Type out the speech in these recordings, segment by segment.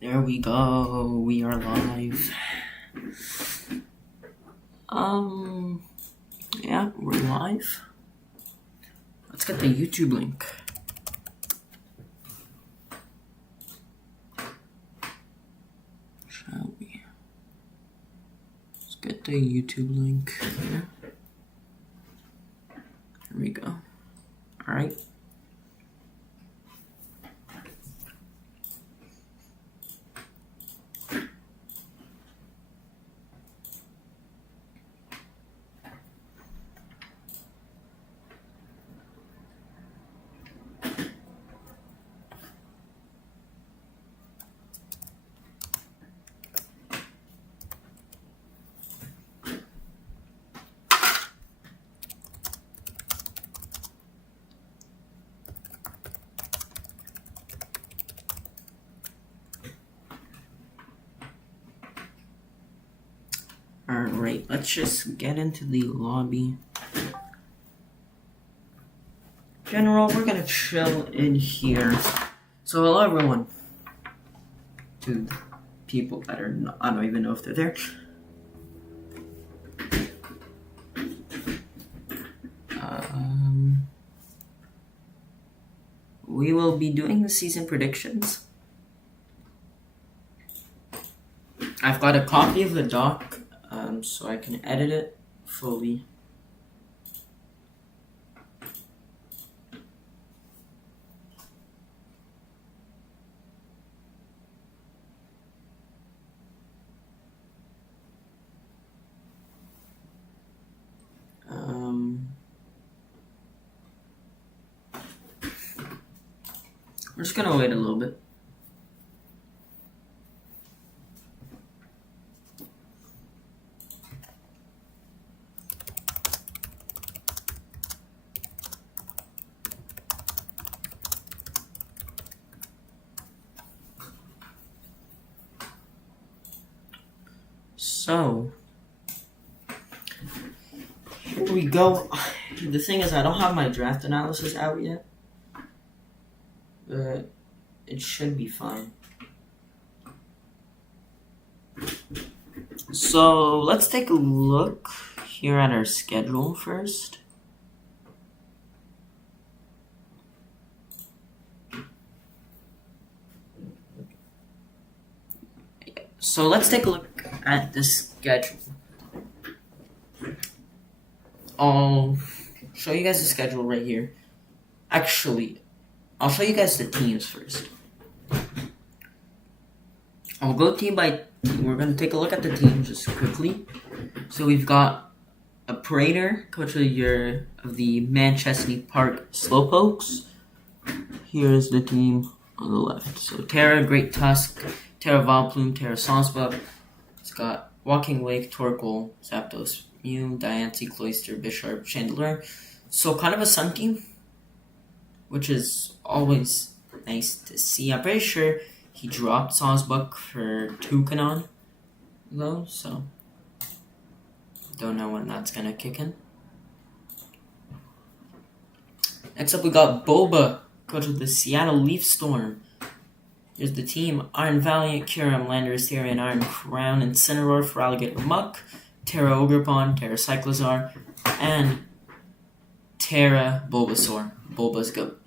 There we go. We are live. Yeah, we're live. Let's get the YouTube link. Shall we? Let's get the YouTube link here. There we go. All right. Alright, let's just get into the lobby. General, we're gonna chill in here. So hello everyone. To people that are not, I don't even know if they're there. We will be doing the season predictions. I've got a copy of the doc, so I can edit it fully. We're just gonna wait a little bit. So, here we go. The thing is, I don't have my draft analysis out yet, but it should be fine. So, let's take a look here at our schedule first. So, let's take a look at the schedule. I'll show you guys the schedule right here. Actually, I'll show you guys the teams first. I'll go team by team. We're going to take a look at the teams just quickly. So we've got a Prater, coach of the year of the Manchester Park Slowpokes. Here's the team on the left. So Terra, Great Tusk, Terra Valplume, Terra Sonsbuck. It's got Walking Wake, Torkoal, Zapdos, Mew, Diancie, Cloyster, Bisharp, Chandelure. So kind of a Sun team, which is always nice to see. I'm pretty sure he dropped Sonsbuck for Toucanon, though, so don't know when that's gonna kick in. Next up, we got Boba, coach of the Seattle Leaf Storm. Here's the team: Iron Valiant, Kyurem, Landorus, Therian, Iron Crown, Incineroar, Feraligatr, Muck, Terra Ogerpon, Terra Cyclizar, and Terra Bulbasaur. Bulba's GOAT.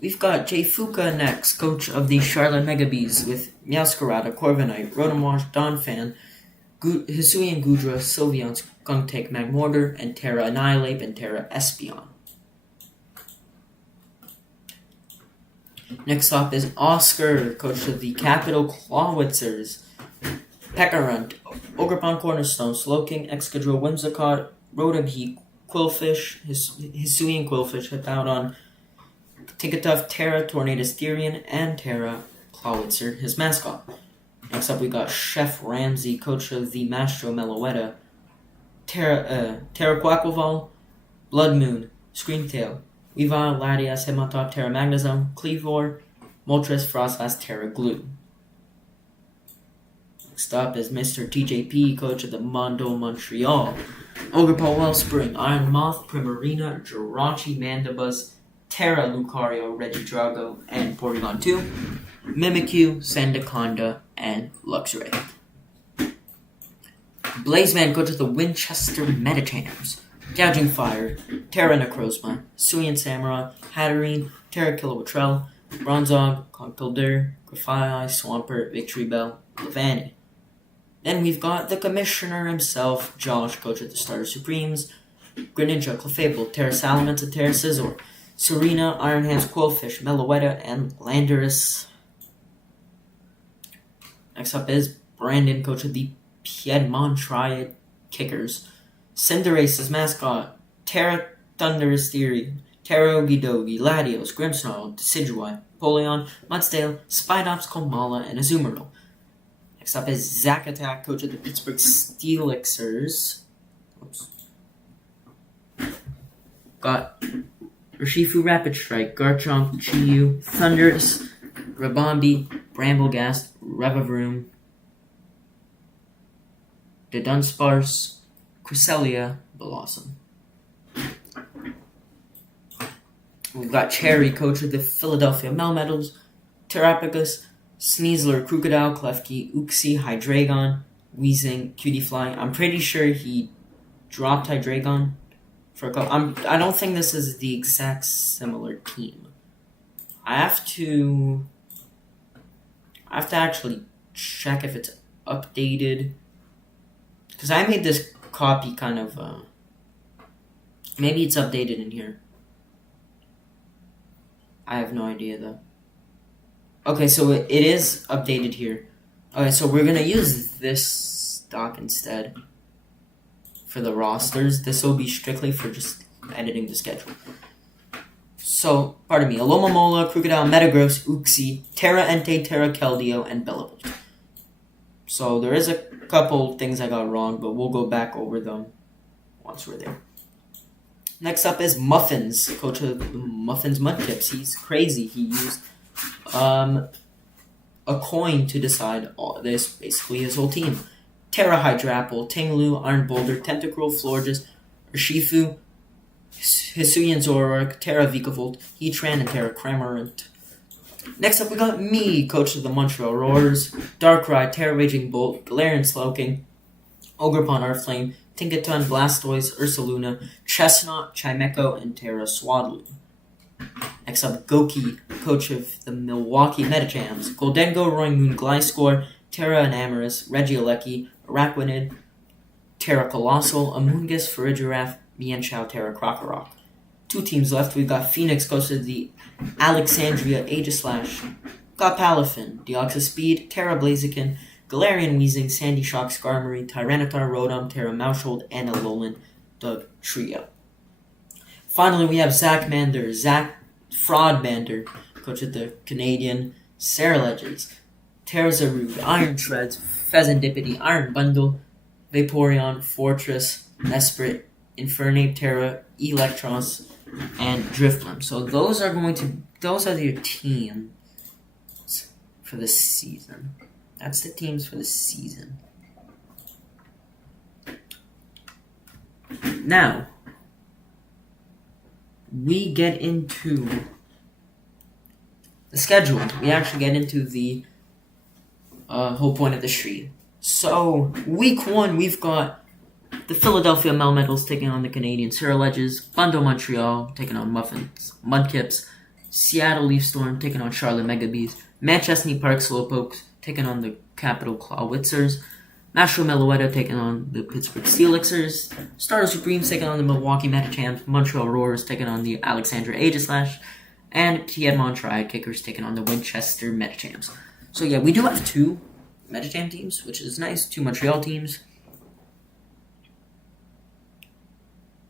We've got Jay Fuka next, coach of the Charlotte Megabees, with Meowscarada, Corviknight, Rotomwash, Donphan, Hisuian Goodra, Sylveon, Skuntank, Magmortar, and Terra Annihilate and Terra Espeon. Next up is Oscar, coach of the Capital Clawitzers, Pekarunt, Ogerpon Cornerstone, Slowking, Excadrill, Whimsicott, Rotom, Quillfish, Hisuian Quillfish, Hippowdon, Tinkatuff, Terra, Tornadus, Therian, and Terra Clawitzer, his mascot. Next up, we got Chef Ramsay, coach of the Mastro Meloetta, Terra Quackleval, Blood Moon, Screamtail, Weavile, Latias, Hitmontop, Terra Magnezone, Cleavor, Moltres, Frostlass, Terra Glue. Next up is Mr. TJP, coach of the Mondo Montreal, Ogerpon Wellspring, Iron Moth, Primarina, Jirachi, Mandibuzz, Terra, Lucario, Regidrago, and Porygon 2. Mimikyu, Sandaconda, and Luxray. Blazeman, go to the Winchester Metachamps. Gouging Fire, Terra Necrozma, Suian Samurai, Hatterene, Terra Kilowattrel, Bronzong, Conkeldurr, Grafaiai, Swampert, Victory Bell, Levani. Then we've got the Commissioner himself, Josh, coach of the Starter Supremes, Greninja, Clefable, Terra Salamence, Terra Scizor, Serena, Iron Hands, Quillfish, Meloetta, and Landorus. Next up is Brandon, coach of the Piedmont Triad Kickers. Cinderace's mascot, Terra Thunderous Theory, Terra Ogidogi, Latios, Grimmsnarl, Decidueye, Polion, Mudsdale, Spidops, Komala, and Azumarill. Next up is Zack Attack, coach of the Pittsburgh Steelixers. Oops. Got Urshifu Rapid Strike, Garchomp, Chi-Yu, Thundurus, Rabombi, Bramblegast, Revavroom, the Dunsparce, Cresselia, Blossom. We've got Cherry, coach of the Philadelphia Melmetal, Terrapagos, Sneasler, Crocodile, Klefki, Uxie, Hydreigon, Weezing, Cutiefly. I'm pretty sure he dropped Hydreigon for a couple. I don't think this is the exact similar team. I have to actually check if it's updated. Because I made this copy kind of, maybe it's updated in here. I have no idea though. Okay, so it is updated here. Okay, so we're going to use this stock instead for the rosters. This will be strictly for just editing the schedule. So, pardon me, Alomomola, Crocodile, Metagross, Uxie, Terra Entei, Terra Keldeo, and Bellabolt. So there is a couple things I got wrong, but we'll go back over them once we're there. Next up is Muffins, coach of the Muffins Mudkips. He's crazy. He used a coin to decide all this, basically his whole team. Terra Hydrapple, Tinglu, Iron Boulder, Tentacruel, Florges, Urshifu, Hisuian Zoroark, Terra Vikavolt, Heatran, and Terra Cramorant. Next up, we got me, coach of the Montreal Roars, Darkrai, Terra Raging Bolt, Galarian Slowking, Ogerpon Earthflame, Tinkaton, Blastoise, Ursaluna, Chestnut, Chimecho, and Terra Swadloon. Next up, Goki, coach of the Milwaukee Metachamps, Goldengo, Roymoon, Gliscor, Terra Enamorus, Regieleki, Araquanid, Terra Colossal, Amoonguss, Farigiraf, Mienshao, Terra Krokorok. Two teams left. We've got Phoenix, coach of the Alexandria Aegislash, got Palafin, Deoxys Speed, Terra Blaziken, Galarian Weezing, Sandy Shock, Skarmory, Tyranitar, Rotom, Terra Maushold, and Alolan Dugtrio. Finally, we have Zach Fraudmander, coach of the Canadian Saraledges, Terra Zarude, Iron Shreds, Pheasantipity, Iron Bundle, Vaporeon, Fortress, Nesprit, Infernape, Terra, Electros, and Drifblim. So those are your teams for the season. That's the teams for the season. Now, we get into the schedule. We actually get into the whole point of the stream. So, week 1, we've got the Philadelphia Melmetals taking on the Canadian Saraledges, Bundo Montreal taking on Muffins Mudkips, Seattle Leafstorm taking on Charlotte Megabees, Manchester Park Slowpokes taking on the Capital Clawitzers, Nashville Meloetta taking on the Pittsburgh Steelixers, Starter Supremes taking on the Milwaukee Metachamps, Montreal Roars taking on the Alexandria Aegislash, and Piedmont Triad Kickers taking on the Winchester Metachamps. So yeah, we do have 2 Metacham teams, which is nice, 2 Montreal teams.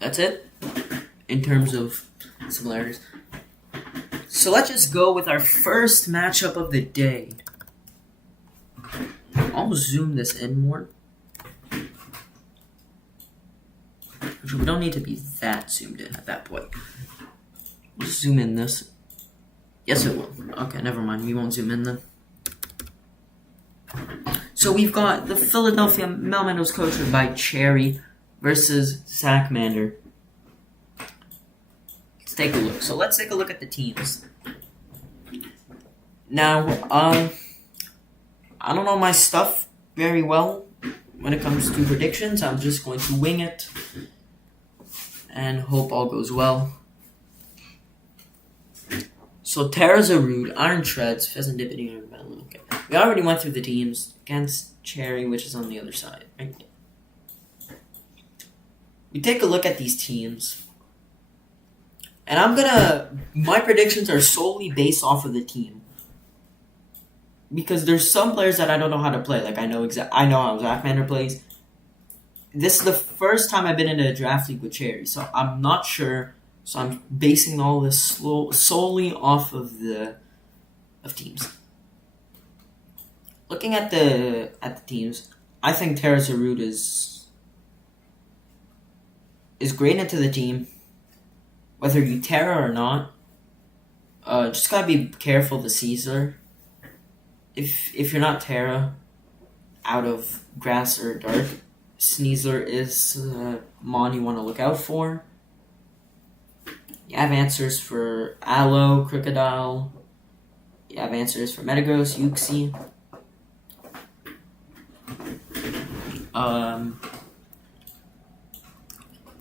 That's it in terms of similarities. So let's just go with our first matchup of the day. I'll zoom this in more. Actually, we don't need to be that zoomed in at that point. Just zoom in this. Yes, it will. Okay, never mind. We won't zoom in then. So we've got the Philadelphia Melmetals coached by Cherry versus Zachmander. take a look. So let's take a look at the teams. Now, I don't know my stuff very well when it comes to predictions. I'm just going to wing it and hope all goes well. So Terra Zarude, Iron Treads, Pheasant Dippity, and Rebellion. Okay. We already went through the teams against Cherry, which is on the other side, right? We take a look at these teams. And my predictions are solely based off of the team. Because there's some players that I don't know how to play. Like I know how Zachmander plays. This is the first time I've been in a draft league with Cherry, so I'm not sure. So I'm basing all this solely off of teams. Looking at the teams, I think Terra Zarude is great into the team. Whether you Terra or not, just gotta be careful to Caesar. If you're not Terra, out of Grass or Dark, Sneasler is Mon you want to look out for. You have answers for Aloe, Crocodile. You have answers for Metagross, Uxie.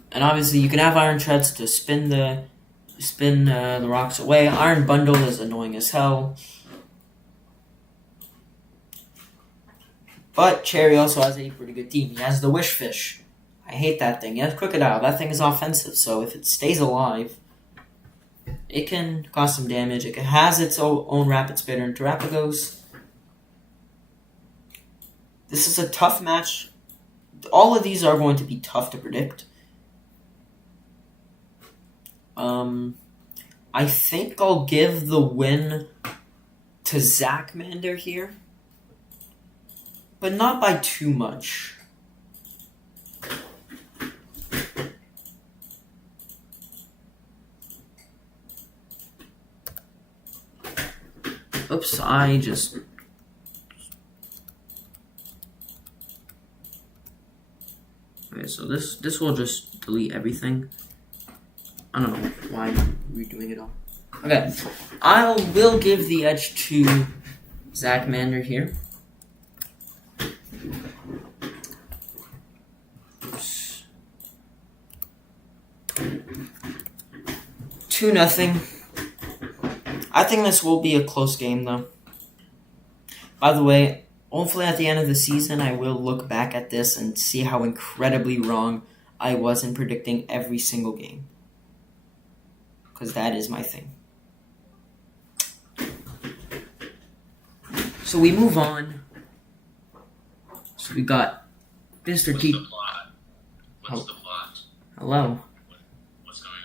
And obviously you can have Iron Treads to spin the rocks away. Iron Bundle is annoying as hell. But Cherry also has a pretty good team. He has the Wish Fish. I hate that thing. He has Crocodile. That thing is offensive, so if it stays alive, it can cause some damage. It has its own Rapid Spitter and Terapagos. This is a tough match. All of these are going to be tough to predict. I think I'll give the win to Zachmander here. But not by too much. Oops, I just... Okay, so this will just delete everything. I don't know why I'm redoing it all. Okay, I will give the edge to Zachmander here. Oops. 2-0. I think this will be a close game, though. By the way, hopefully at the end of the season, I will look back at this and see how incredibly wrong I was in predicting every single game. Because that is my thing. So we move on. So we got Mr. What's T. the plot? What's the plot? Hello. What's going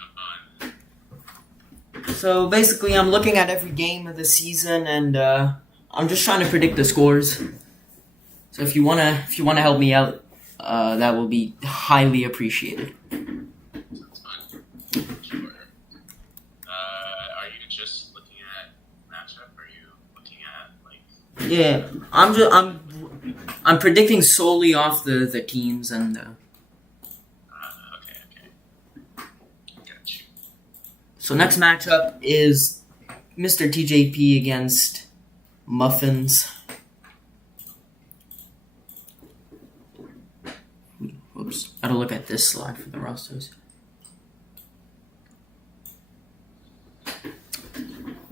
on? So basically, I'm looking at every game of the season, and I'm just trying to predict the scores. So if you wanna help me out, that will be highly appreciated. Sounds fun. Sure. Are you just looking at matchup? Or are you looking at like? Yeah, I'm predicting solely off the teams and. Okay. Got you. So next matchup is Mr. TJP against Muffins. Oops, gotta look at this slide for the rosters.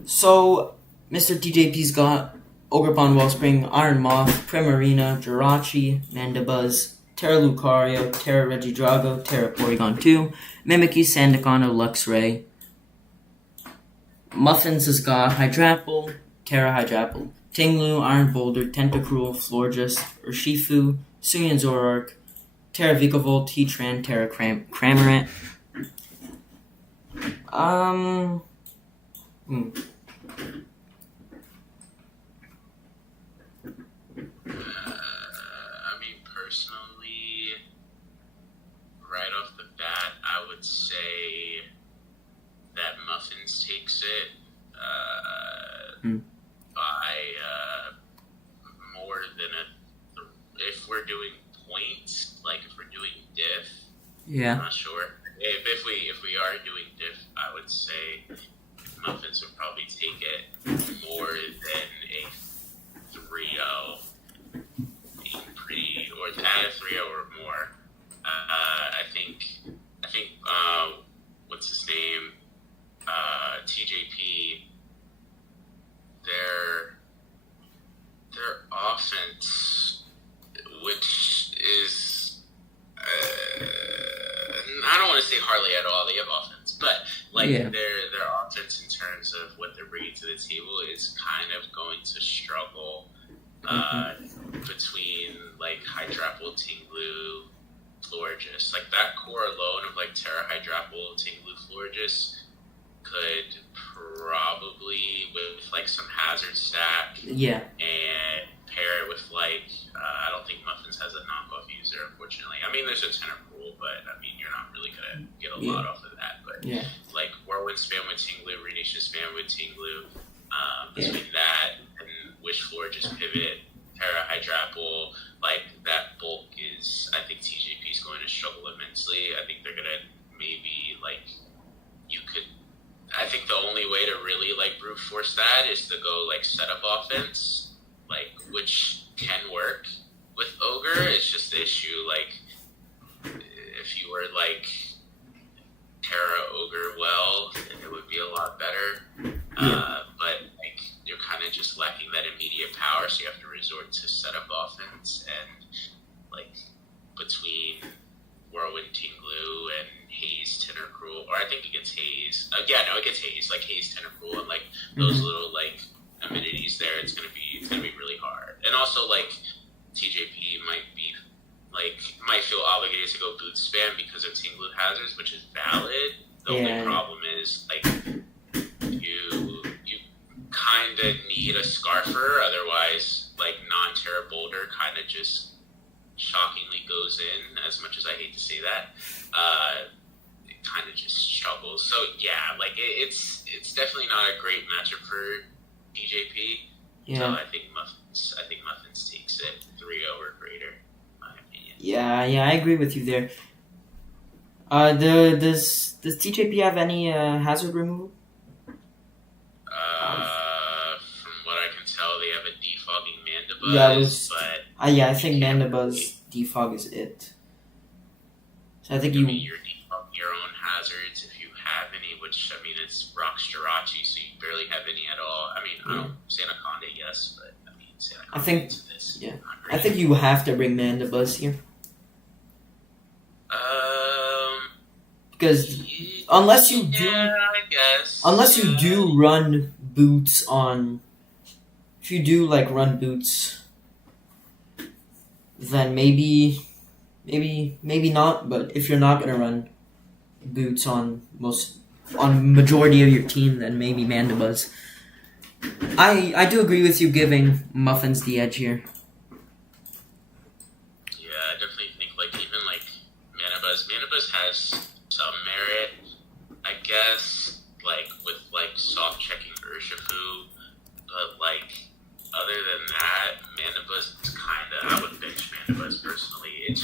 So, Mr. TJP's got Ogerpon, Wellspring, Iron Moth, Primarina, Jirachi, Mandibuzz, Terra Lucario, Terra Regidrago, Terra Porygon 2, Mimikyu, Sandaconda, Luxray. Muffins has got Hydrapple, Terra Hydrapple, Tinglu, Iron Boulder, Tentacruel, Florges, Urshifu, Suian Zoroark, Terra Vikavolt, Heatran, Terra Cramorant. I mean, personally, right off the bat, I would say that Muffins takes it by more than if we're doing points, like if we're doing diff. Yeah. I'm not sure. If we are doing diff, I would say hardly at all. They have offense, but like Yeah. their offense in terms of what they're bringing to the table is kind of going to struggle between like Hydrapple, Tinglu, Florges. Like that core alone of like Terra, Hydrapple, Tinglu, Florges could probably with like some hazard stack Yeah. and pair it with like I don't think Muffins has a knockoff user, unfortunately. I mean, there's a tenor pool, but I mean, you're not really gonna get a lot off of that. But Yeah. like Whirlwind spam with Tinglu, Renisha spam with Tinglu, between that and Wish Floor just pivot, Terra Hydrapple, like that bulk is. I think TJP is going to struggle immensely. I think they're gonna maybe like you could. I think the only way to really like brute force that is to go like setup offense, like which can work with Ogre. It's just the issue like if you were like Terra Ogre well, it would be a lot better. But like you're kind of just lacking that immediate power, so you have to resort to setup offense and like between Whirlwind, Tinglu, and Haze, Tentacruel, or I think it gets Haze. It gets Haze, like Haze, Tentacruel, and like those little like amenities there. It's gonna be really hard. And also like TJP might feel obligated to go boot spam because of Tinglu hazards, which is valid. The only problem is like you kind of need a Scarfer, otherwise like non-Terra Boulder kind of just shockingly goes in. As much as I hate to say that, it kind of just struggles. So yeah, like it's definitely not a great matchup for DJP. Yeah. So I think Muffins takes it 3-0 or greater, in my opinion. Yeah, I agree with you there. Does TJP have any hazard removal? From what I can tell, they have a defogging Mandibuzz, I think Mandibuzz defog is it. So I think you're defogging your own hazards if you have any, which I mean it's Rocks Jirachi, so you barely have any at all. I mean, I don't Sanaconda, yes, but I mean Sanaconda I think you have to bring Mandibuzz here. Because unless you do run boots on, if you do like run boots, then maybe not. But if you're not gonna run boots on majority of your team, then maybe Mandibuzz. I do agree with you giving Muffins the edge here. Yeah, I definitely think like even like Mandibuzz has some merit, I guess, like with like soft checking Urshifu, but like other than that, Mandibuzz is I would bench Mandibuzz personally. It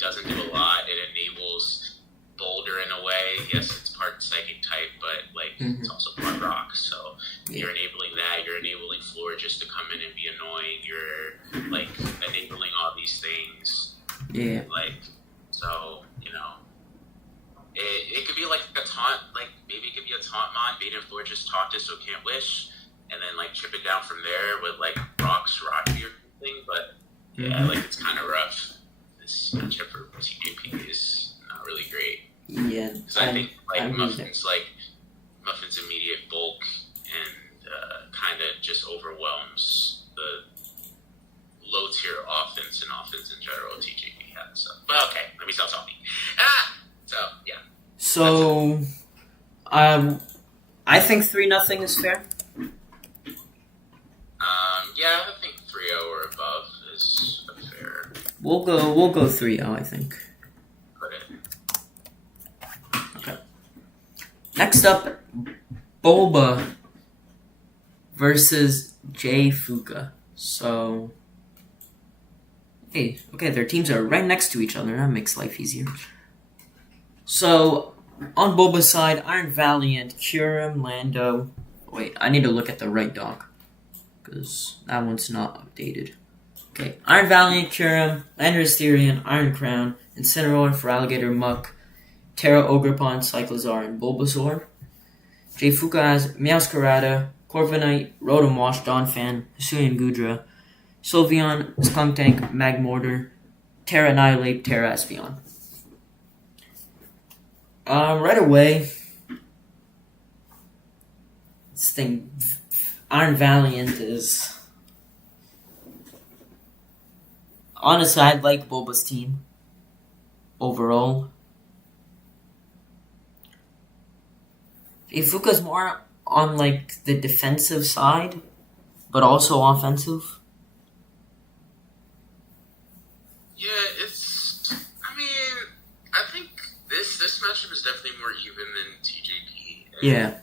doesn't do a lot. It enables Boulder in a way. Yes, it's part psychic type, but like it's also part rock. So you're enabling that. You're enabling Florges to come in and be annoying. You're like enabling all these things. Yeah. Like so, it could be like a taunt. Like maybe it could be a taunt mod. Bait and Florges taunt it so can't wish, and then like chip it down from there with like rocks, Rocky or something. But like it's kind of rough. This matchup for TJP is not really great. Yeah, because I think like Muffins immediate bulk and kind of just overwhelms the low tier offense and offense in general TJP has. So, but okay, let me stop talking. So yeah. So, I think 3-0 is fair. Yeah, I think 3-0 or above is fair. We'll go 3-0, I think. Put it. Okay. Next up, Bulba versus Jay Fuka. So, okay, their teams are right next to each other. That makes life easier. So, on Bulba's side, Iron Valiant, Kyurem, Lando. Wait, I need to look at the right doc, because that one's not updated. Okay, Iron Valiant, Kyurem, Lander Asterion, Iron Crown, Incineroar, Feraligatr, Muck, Terra, Ogerpon, Cyclizar, and Bulbasaur. Jay Fuka has Meowscarada, Corviknight, Rotom-Wash, Donphan, Hisuian Gudra, Sylveon, Skuntank, Magmortar, Terra Annihilate, Terra Espeon. Right away, this thing, Iron Valiant is. Honestly, I like Bulba's team overall. Ifuka's more on like the defensive side, but also offensive. Yeah, it's. I mean, I think this matchup is definitely more even than TJP. Yeah.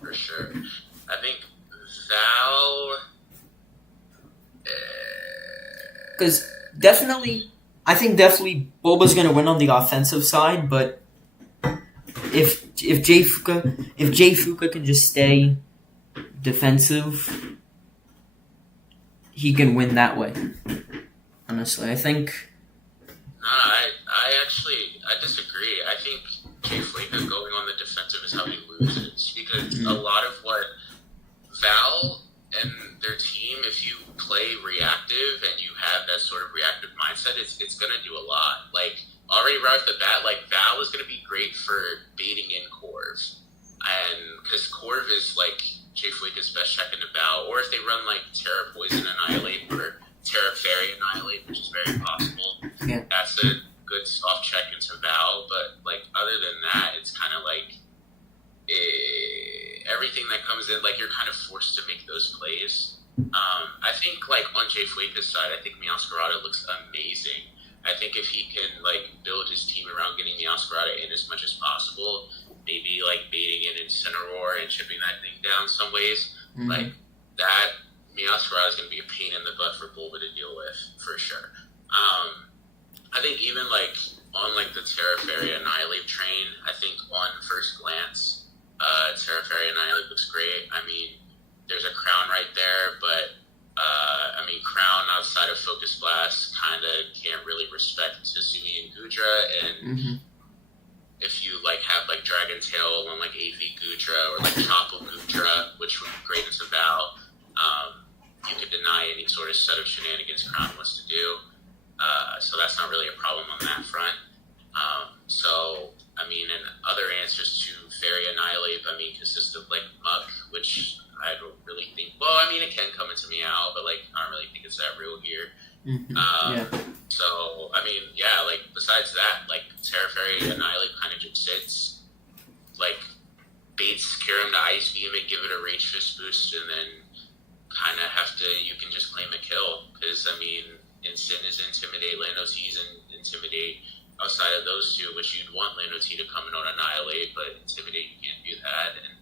For sure. I think Val. Because I think definitely Bulba's gonna win on the offensive side, but if Jay Fuka can just stay defensive, he can win that way. Honestly, I think. No, I disagree. I think Jay Fuka going on the defensive is how he loses, because a lot of what Val and their team, if you play reactive and you have that sort of reactive mindset, it's going to do a lot. Like, already right off the bat, like, Val is going to be great for baiting in Corv. And because Corv is, like, Jay Fuika's best check into Val. Or if they run, like, Terra Poison Annihilate or Terra Fairy Annihilate, which is very possible. Yeah. That's a good soft check into Val. But, like, other than that, it's kind of like everything that comes in, like, you're kind of forced to make those plays. I think, like, on Jay Fuika's side, I think Meowscarada looks amazing. I think if he can, like, build his team around getting Meowscarada in as much as possible, maybe, like, baiting it in Cineroar and chipping that thing down some ways, like, that Meowscarada is going to be a pain in the butt for Bulba to deal with, for sure. I think even, like, on, like, the Terra Fairy Annihilate train, I think on first glance, Terra Fairy Annihilate looks great. I mean, there's a Crown right there, but I mean, Crown outside of Focus Blast kind of can't really respect Tsuzumi and Gudra, and if you like have like Dragon Tail on like AV Gudra or like Chopple Gudra, which would be great into Val, you could deny any sort of set of shenanigans Crown wants to do. So that's not really a problem on that front. So, I mean, and other answers to Fairy Annihilate, I mean, consist of, like, Muck, which I don't really think... Well, I mean, it can come into Meow, but, like, I don't really think it's that real here. Yeah. So, I mean, yeah, like, besides that, like, Terra Fairy Annihilate kind of just sits, like, baits Kyurem to Ice Beam and give it a Rage Fist boost, and then kind of have to... You can just claim a kill, because, I mean, Instant is Intimidate, Lando T is Intimidate... Outside of those two, which you'd want Lando T to come in on Annihilate, but Intimidate, you can't do that. And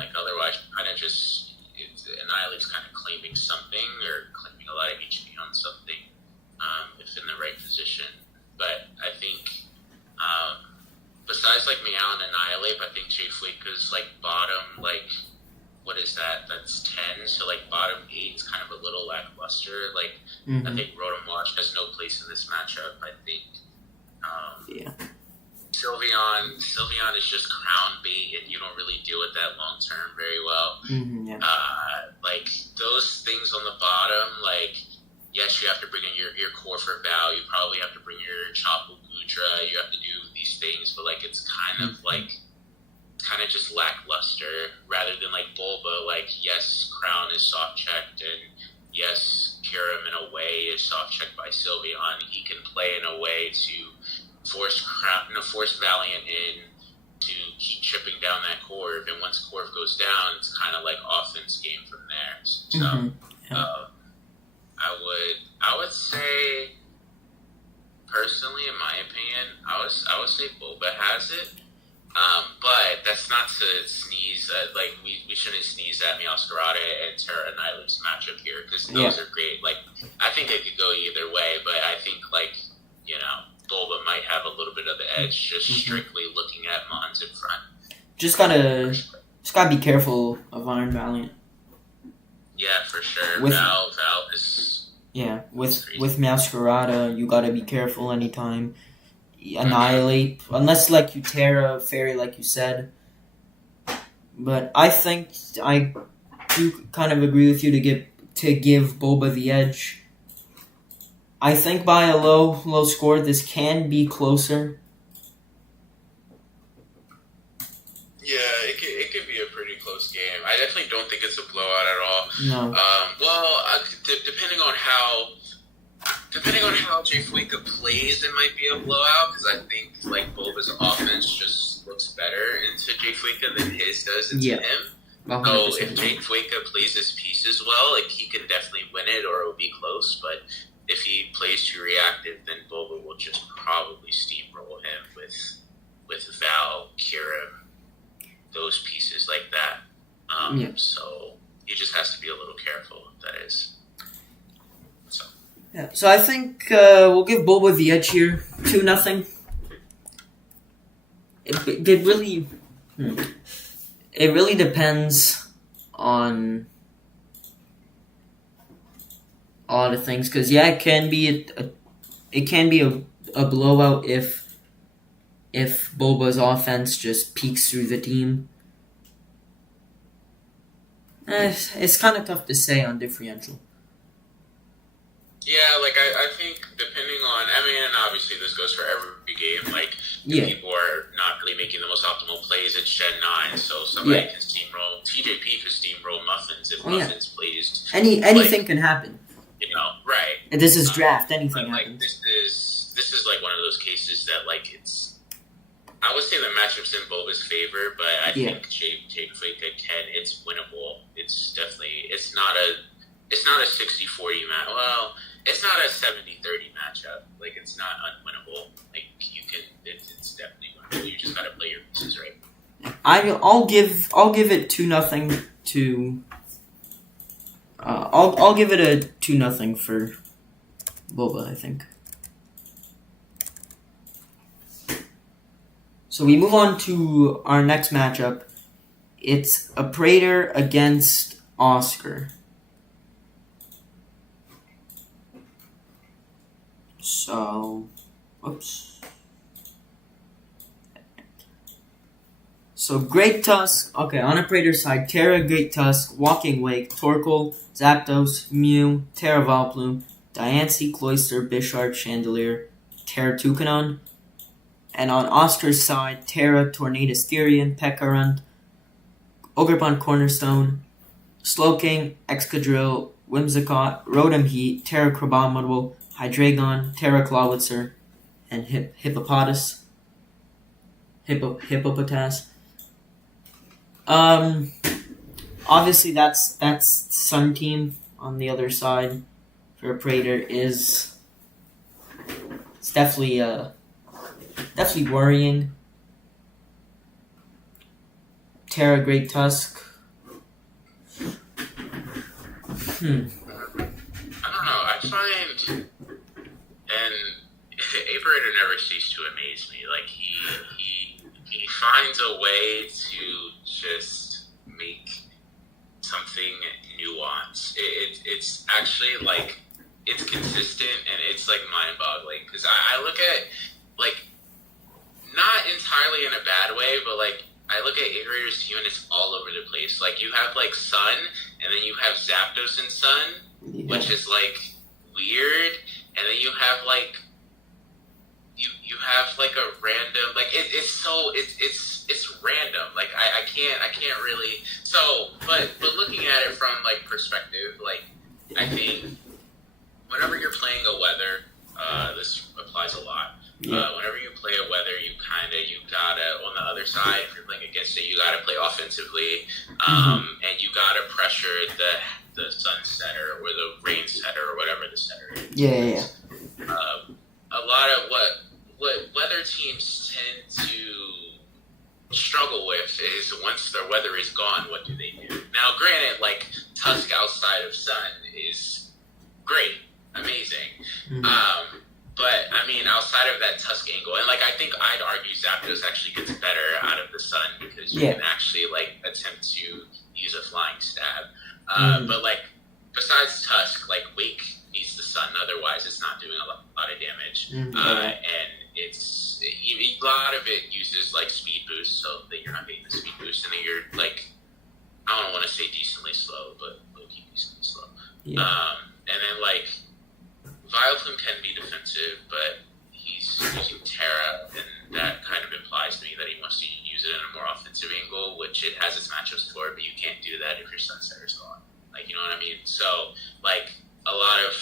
like otherwise, kind of just Annihilate's kind of claiming something or claiming a lot of HP on something if in the right position. But I think besides like Meow and Annihilate, I think Jay Fuika's like bottom, like what is that? That's 10. So like bottom 8 is kind of a little lackluster. Like I think Rotom Watch has no place in this matchup. I think Sylveon is just Crown bait, and you don't really deal with that long term very well. Like those things on the bottom, like yes, you have to bring in your core for Val. You probably have to bring your Chopple Gudra. You have to do these things, but like it's kind of just lackluster rather than like Bulba. Like yes, Crown is soft checked, and yes, Kyurem in a way is soft checked by Sylveon. He can play in a way to force Valiant in to keep chipping down that Corv, and once Corv goes down, it's kind of like offense game from there. So I would say personally, in my opinion, I would say Bulba has it. But that's not to sneeze at, like, we shouldn't sneeze at Meowscarada and Terra Annihilate's matchup here, because those are great. Like, I think it could go either way, but I think, like, you know, Bulba might have a little bit of the edge just strictly looking at Mons in front. Just gotta be careful of Iron Valiant. Yeah, for sure. Val is... Yeah, with Meowscarada, you gotta be careful anytime. Annihilate, unless like you Terra Fairy, like you said. But I think I do kind of agree with you to give Bulba the edge. I think by a low score, this can be closer. Yeah, it could be a pretty close game. I definitely don't think it's a blowout at all. No. Depending on how Jay Fuica plays, it might be a blowout because I think like Boba's offense just looks better into Jay Fuica than his does into him. 100%. So if Jay Fuica plays his pieces well, like he can definitely win it or it'll be close. But if he plays too reactive, then Boba will just probably steamroll him with Val, Kira, those pieces like that. So he just has to be a little careful. That is. Yeah. So I think we'll give Boba the edge here, 2-0. It really depends on a lot of things because it can be a blowout if Boba's offense just peeks through the team. It's kind of tough to say on differential. Yeah, like I think depending on, and obviously this goes for every game. Like people are not really making the most optimal plays at Gen 9, so somebody can steamroll. TJP could steamroll Muffins if Muffins plays. Anything can happen. Right? This is draft. Anything like happens. This is like one of those cases that like it's. I would say the matchup's in Boba's favor, but I think Jay Fuica it's winnable. It's definitely it's not a 60-40 match. Well, it's not a 70-30 matchup. Like it's not unwinnable. Like you can, it's definitely winnable. You just gotta play your pieces right. I'll give it 2-0 to. I'll give it a 2-0 for Boba. I think. So we move on to our next matchup. It's a Praetor against Oscar. So, So Great Tusk. Okay, on a Praetor side, Terra, Great Tusk, Walking Wake, Torkoal, Zapdos, Mew, Terra Vileplume, Diancie, Cloyster, Bisharp, Chandelier, Terra Toucanon. And on Oscar's side, Terra, Tornadus, Therian, Pekarund, Ogerpon, Cornerstone, Slowking, Excadrill, Whimsicott, Rotom Heat, Terra Crabominable, Hydreigon, Terra Clawitzer, and Hippopotas. Hippopotas. Obviously that's Sun Team on the other side for Praetor it's definitely worrying. Terra Great Tusk. I don't know. I find, and Abrator never ceased to amaze me. Like he finds a way to just make something nuanced. It's actually like it's consistent and it's like mind-boggling because I look at like not entirely in a bad way, but like I look at Abrator's team and it's all over the place. Like you have like Sun and then you have Zapdos and Sun, which is like weird, and then you have like you have like a random like it's random. Like I can't really but looking at it from like perspective, like I think whenever you're playing a weather, this applies a lot. Whenever you play a weather, you gotta on the other side, if you're playing against it, you gotta play offensively, and you gotta pressure the sun setter or the rain setter or whatever the setter is. Yeah. A lot of what weather teams tend to struggle with is once their weather is gone, what do they do? Now, granted, like Tusk outside of Sun is great, amazing. But I mean, outside of that Tusk angle, and like I think I'd argue Zapdos actually gets better out of the Sun because you can actually like attempt to use a flying stab. But like besides Tusk, like Wake needs the Sun, otherwise it's not doing a lot of damage. And it's a lot of it uses like speed boost, so that you're not getting the speed boost, and then you're like I don't want to say decently slow, but low-key decently slow. And then like Vileplume can be defensive, but he's using Terra, and that kind of implies to me that he wants to use use it in a more offensive angle, which it has its matchups for, but you can't do that if your Sunsetter's gone. Like, you know what I mean? So, like, a lot of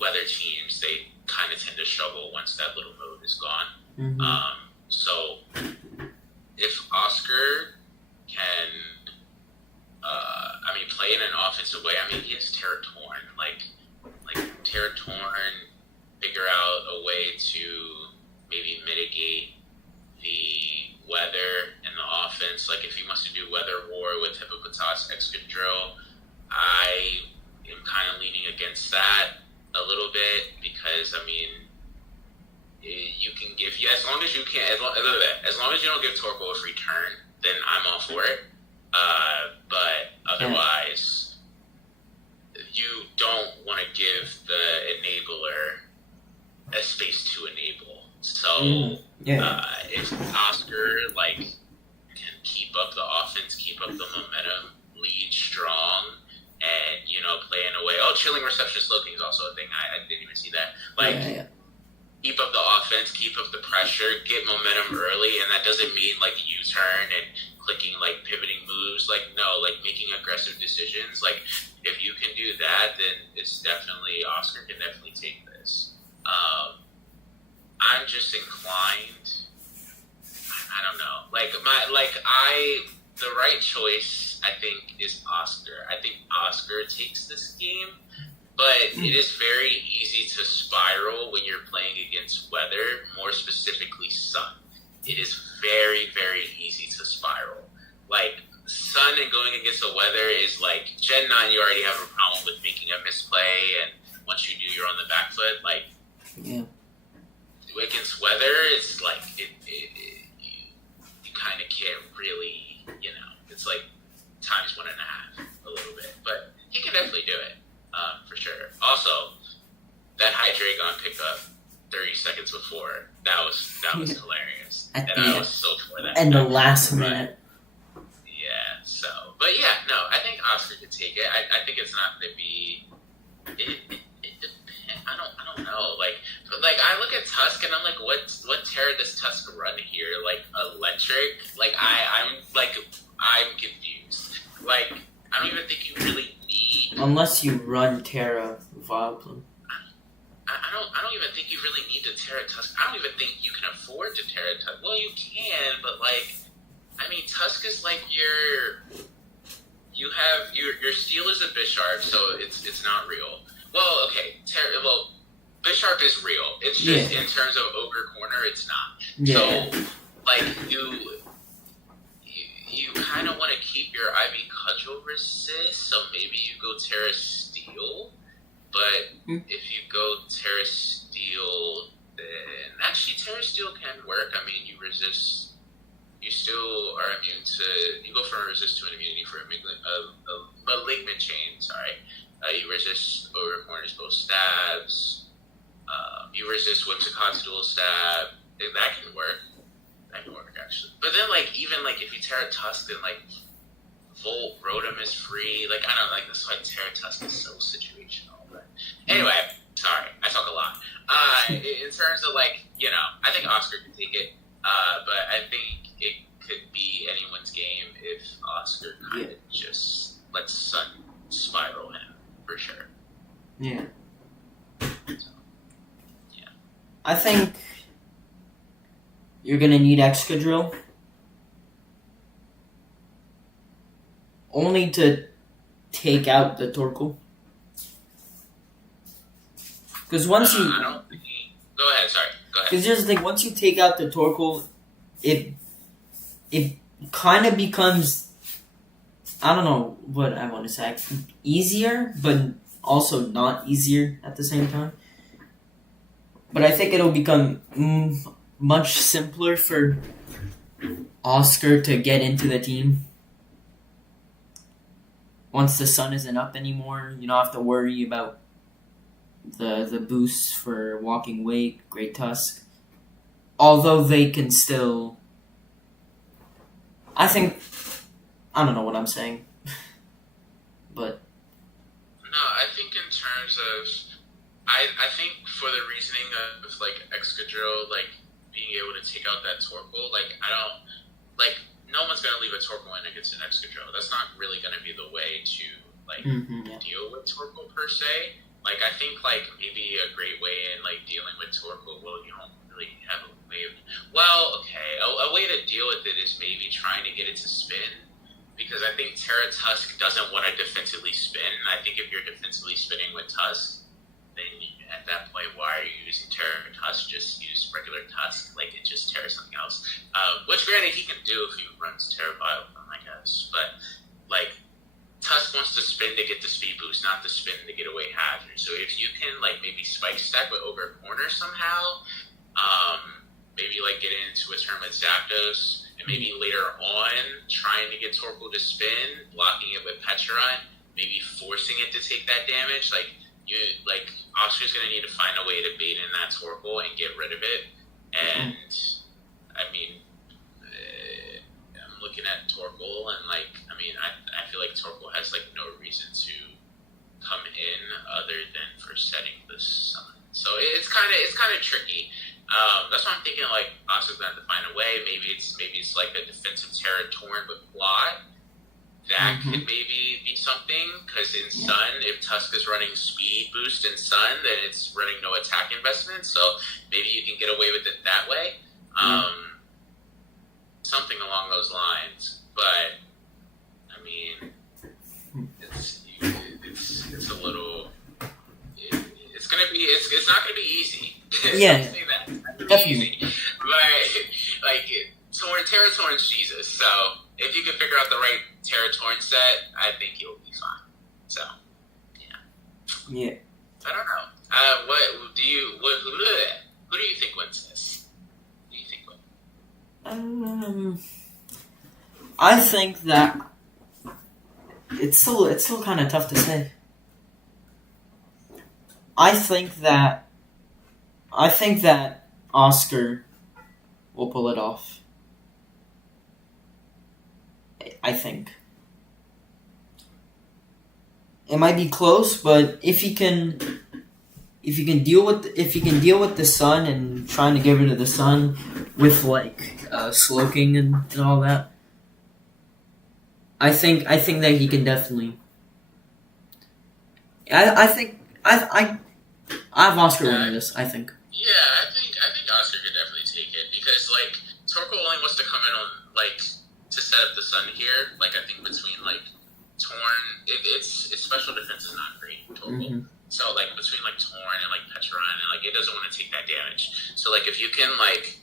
weather teams, they kind of tend to struggle once that little mode is gone. So, if Oscar can, play in an offensive way, he has Terra Torn. Like Terra Torn, figure out a way to maybe mitigate the weather and the offense. Like, if he wants to do Weather War with Hippopotas Excadrill, I am kind of leaning against that a little bit because, you can give, as long as you can, as long as you don't give Torkoal a free turn, then I'm all for it. But otherwise, you don't want to give the enabler a space to enable. So, if Oscar, can keep up the offense, keep up the momentum, lead strong, and, play in a way. Oh, Chilling Reception Sloping is also a thing. I didn't even see that. Keep up the offense, keep up the pressure, get momentum early, and that doesn't mean, U-turn and clicking, pivoting moves. No, making aggressive decisions. If you can do that, then it's definitely, Oscar can definitely take this. I'm just inclined, I don't know. The right choice, I think, is Oscar. I think Oscar takes this game, but it is very easy to spiral when you're playing against weather, more specifically sun. It is very, very easy to spiral. Sun and going against the weather is Gen 9, you already have a problem with making a misplay, and once you do, you're on the back foot. Against weather, it's you kind of can't really, it's times 1.5 a little bit, but he can definitely do it, for sure. Also, that Hydreigon pickup 30 seconds before, that was hilarious. And I was so for that. And the last minute. Yeah, so, but yeah, no, I think Oscar could take it. I think it's not going to be, it depends. I don't know. I look at Tusk and I'm like, what Terra does Tusk run here? Electric? I'm confused. I don't even think you really need. Unless you run Terra Vileplume. I don't even think you really need to Terra Tusk. I don't even think you can afford to Terra Tusk. Well, you can, but Tusk is your steel is a Bisharp, so it's not real. Well, okay, Bisharp is real. It's just in terms of Ogre Corner, it's not. Yeah. So, you kind of want to keep your Ivy Cudgel resist, so maybe you go Terra Steel. But if you go Terra Steel, then actually Terra Steel can work. You resist. You still are immune to. You go from a resist to an immunity for a malignant chain. Sorry. You resist Ogre Corner's both stabs. You resist Whimsicot's dual stab. That can work. That can work, actually. But then, even if you Terra Tusk, then, Volt Rotom is free. I don't that's why Terra Tusk is so situational. But anyway, sorry. I talk a lot. In terms of, I think Oscar can take it. But I think it could be anyone's game if Oscar kind of just lets Sun spiral him, for sure. Yeah. So, yeah. I think you're going to need Excadrill. Only to take out the Torkoal. Because once you... I don't think... Go ahead, sorry. Go ahead. Because just think, once you take out the Torkoal, it kind of becomes... I don't know what I want to say. Easier, but also not easier at the same time. But I think it'll become much simpler for Oscar to get into the team. Once the sun isn't up anymore, you don't have to worry about the boosts for Walking Wake, Great Tusk. Although they can still... I don't know what I'm saying. But... No, I think in terms of... I think for the reasoning of Excadrill, being able to take out that Torkoal, I don't... no one's gonna leave a Torkoal in against an Excadrill. That's not really gonna be the way to like Yeah. deal with Torkoal per se. Like I think like maybe a great way in like dealing with Torkoal, well, you don't really have a way of. Well, okay, a way to deal with it is maybe trying to get it to spin. Because I think Terra Tusk doesn't want to defensively spin. I think if you're defensively spinning with Tusk, then at that point, why are you using Terra Tusk? Just use regular Tusk, like it just Terra something else. Which granted he can do if he runs Terra Biofilm, I guess. But like Tusk wants to spin to get the speed boost, not to spin to get away hazard. So if you can like maybe spike stack with Ogre Corner somehow, maybe like get into a turn with Zapdos. And maybe later on, trying to get Torkoal to spin, blocking it with Pecharunt, maybe forcing it to take that damage. Like Oscar's gonna need to find a way to bait in that Torkoal and get rid of it. And I mean, I'm looking at Torkoal, and like, I mean, I feel like Torkoal has like no reason to come in other than for setting the sun. So it's kind of tricky. That's why I'm thinking like Oscar's gonna have to find a way. Maybe it's like a defensive Terra Torn with Blot. That could maybe be something, because in Sun, if Tusk is running speed boost in Sun, then it's running no attack investment. So maybe you can get away with it that way. Something along those lines. But I mean, it's a little. It's not gonna be easy. Yeah, say that. definitely. Easy. But like Terra Torn's Jesus. So if you can figure out the right Terra Torn set, I think you'll be fine. So Yeah. I don't know. Who do you think wins this? Who do you think wins? I think that it's still kind of tough to say. I think that Oscar will pull it off. I think it might be close, but if he can deal with the sun and trying to get rid of the sun with like Slowking and all that, I think that he can definitely. I have Oscar winning this. I think. Yeah, I think Oscar could definitely take it, because like Torkoal only wants to come in on like to set up the sun here. Like I think between like Torn, its special defense is not great. Torkoal. So like between like Torn and like Pecharunt, and like it doesn't want to take that damage. So like if you can like,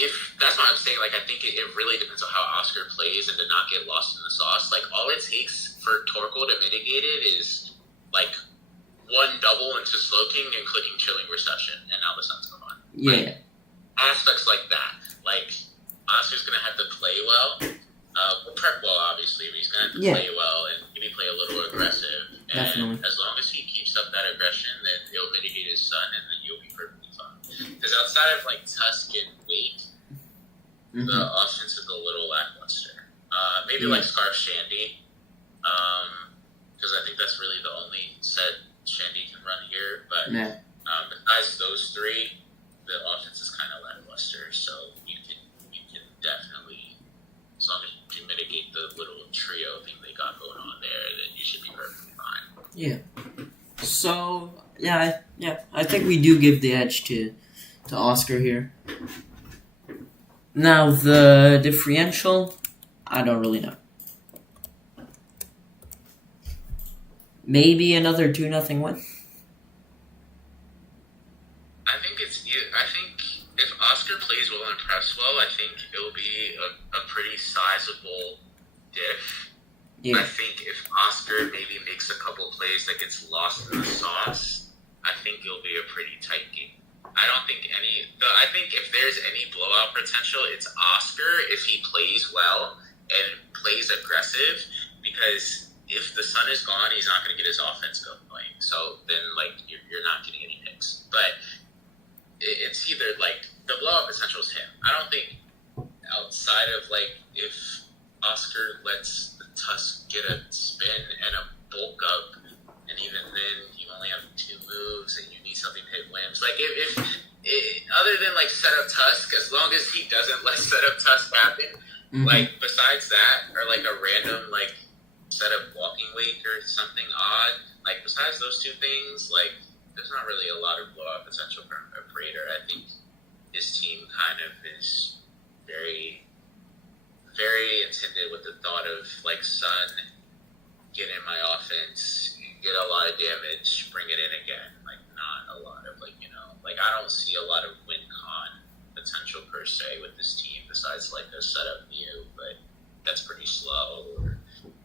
if that's what I'm saying, like I think it really depends on how Oscar plays and to not get lost in the sauce. Like all it takes for Torkoal to mitigate it is like one double into Slowking and clicking Chilling Reception, and now the sun's gone. Yeah. Like, aspects like that. Like Oscar's gonna have to play well. Prep well, obviously, but he's gonna have to play well and maybe play a little aggressive. And Definitely. as long as he keeps up that aggression, then he'll mitigate his sun, and then you'll be perfectly fine. Because outside of like Tusk and Wake, the offense is a little lackluster. Maybe like Scarf Shandy, because I think that's really the only set Shandy can run here. But besides those three, the offense is kind of lackluster. So you can definitely, as long as you mitigate the little trio thing they got going on there, then you should be perfectly fine. Yeah. So I think we do give the edge to Oscar here. Now the differential, I don't really know. Maybe another 2-0 win. I think if Oscar plays well and preps well, I think it'll be a pretty sizable diff. Yeah. I think if Oscar maybe makes a couple plays that gets lost in the sauce, I think it'll be a pretty tight game. I don't think I think if there's any blowout potential, it's Oscar if he plays well and plays aggressive, because if the sun is gone, he's not going to get his offense going. So then, like, you're not getting any picks. But it's either, like, the blowout potential is him. I don't think outside of, like, if Oscar lets the Tusk get a spin and a bulk up, and even then you only have 2 moves and you need something to hit limbs. Like, if other than, like, set up Tusk, as long as he doesn't let set up Tusk happen, Mm-hmm. Like, besides that, or like a random, like, set of walking weight or something odd, like, besides those two things, like, there's not really a lot of blowout potential for a Prater. I think his team kind of is very, very intended with the thought of, like, Sun, get in my offense, get a lot of damage, bring it in again. Like, not a lot of, like, like, I don't see a lot of win-con potential per se with this team besides, like, a setup view, but that's pretty slow, or,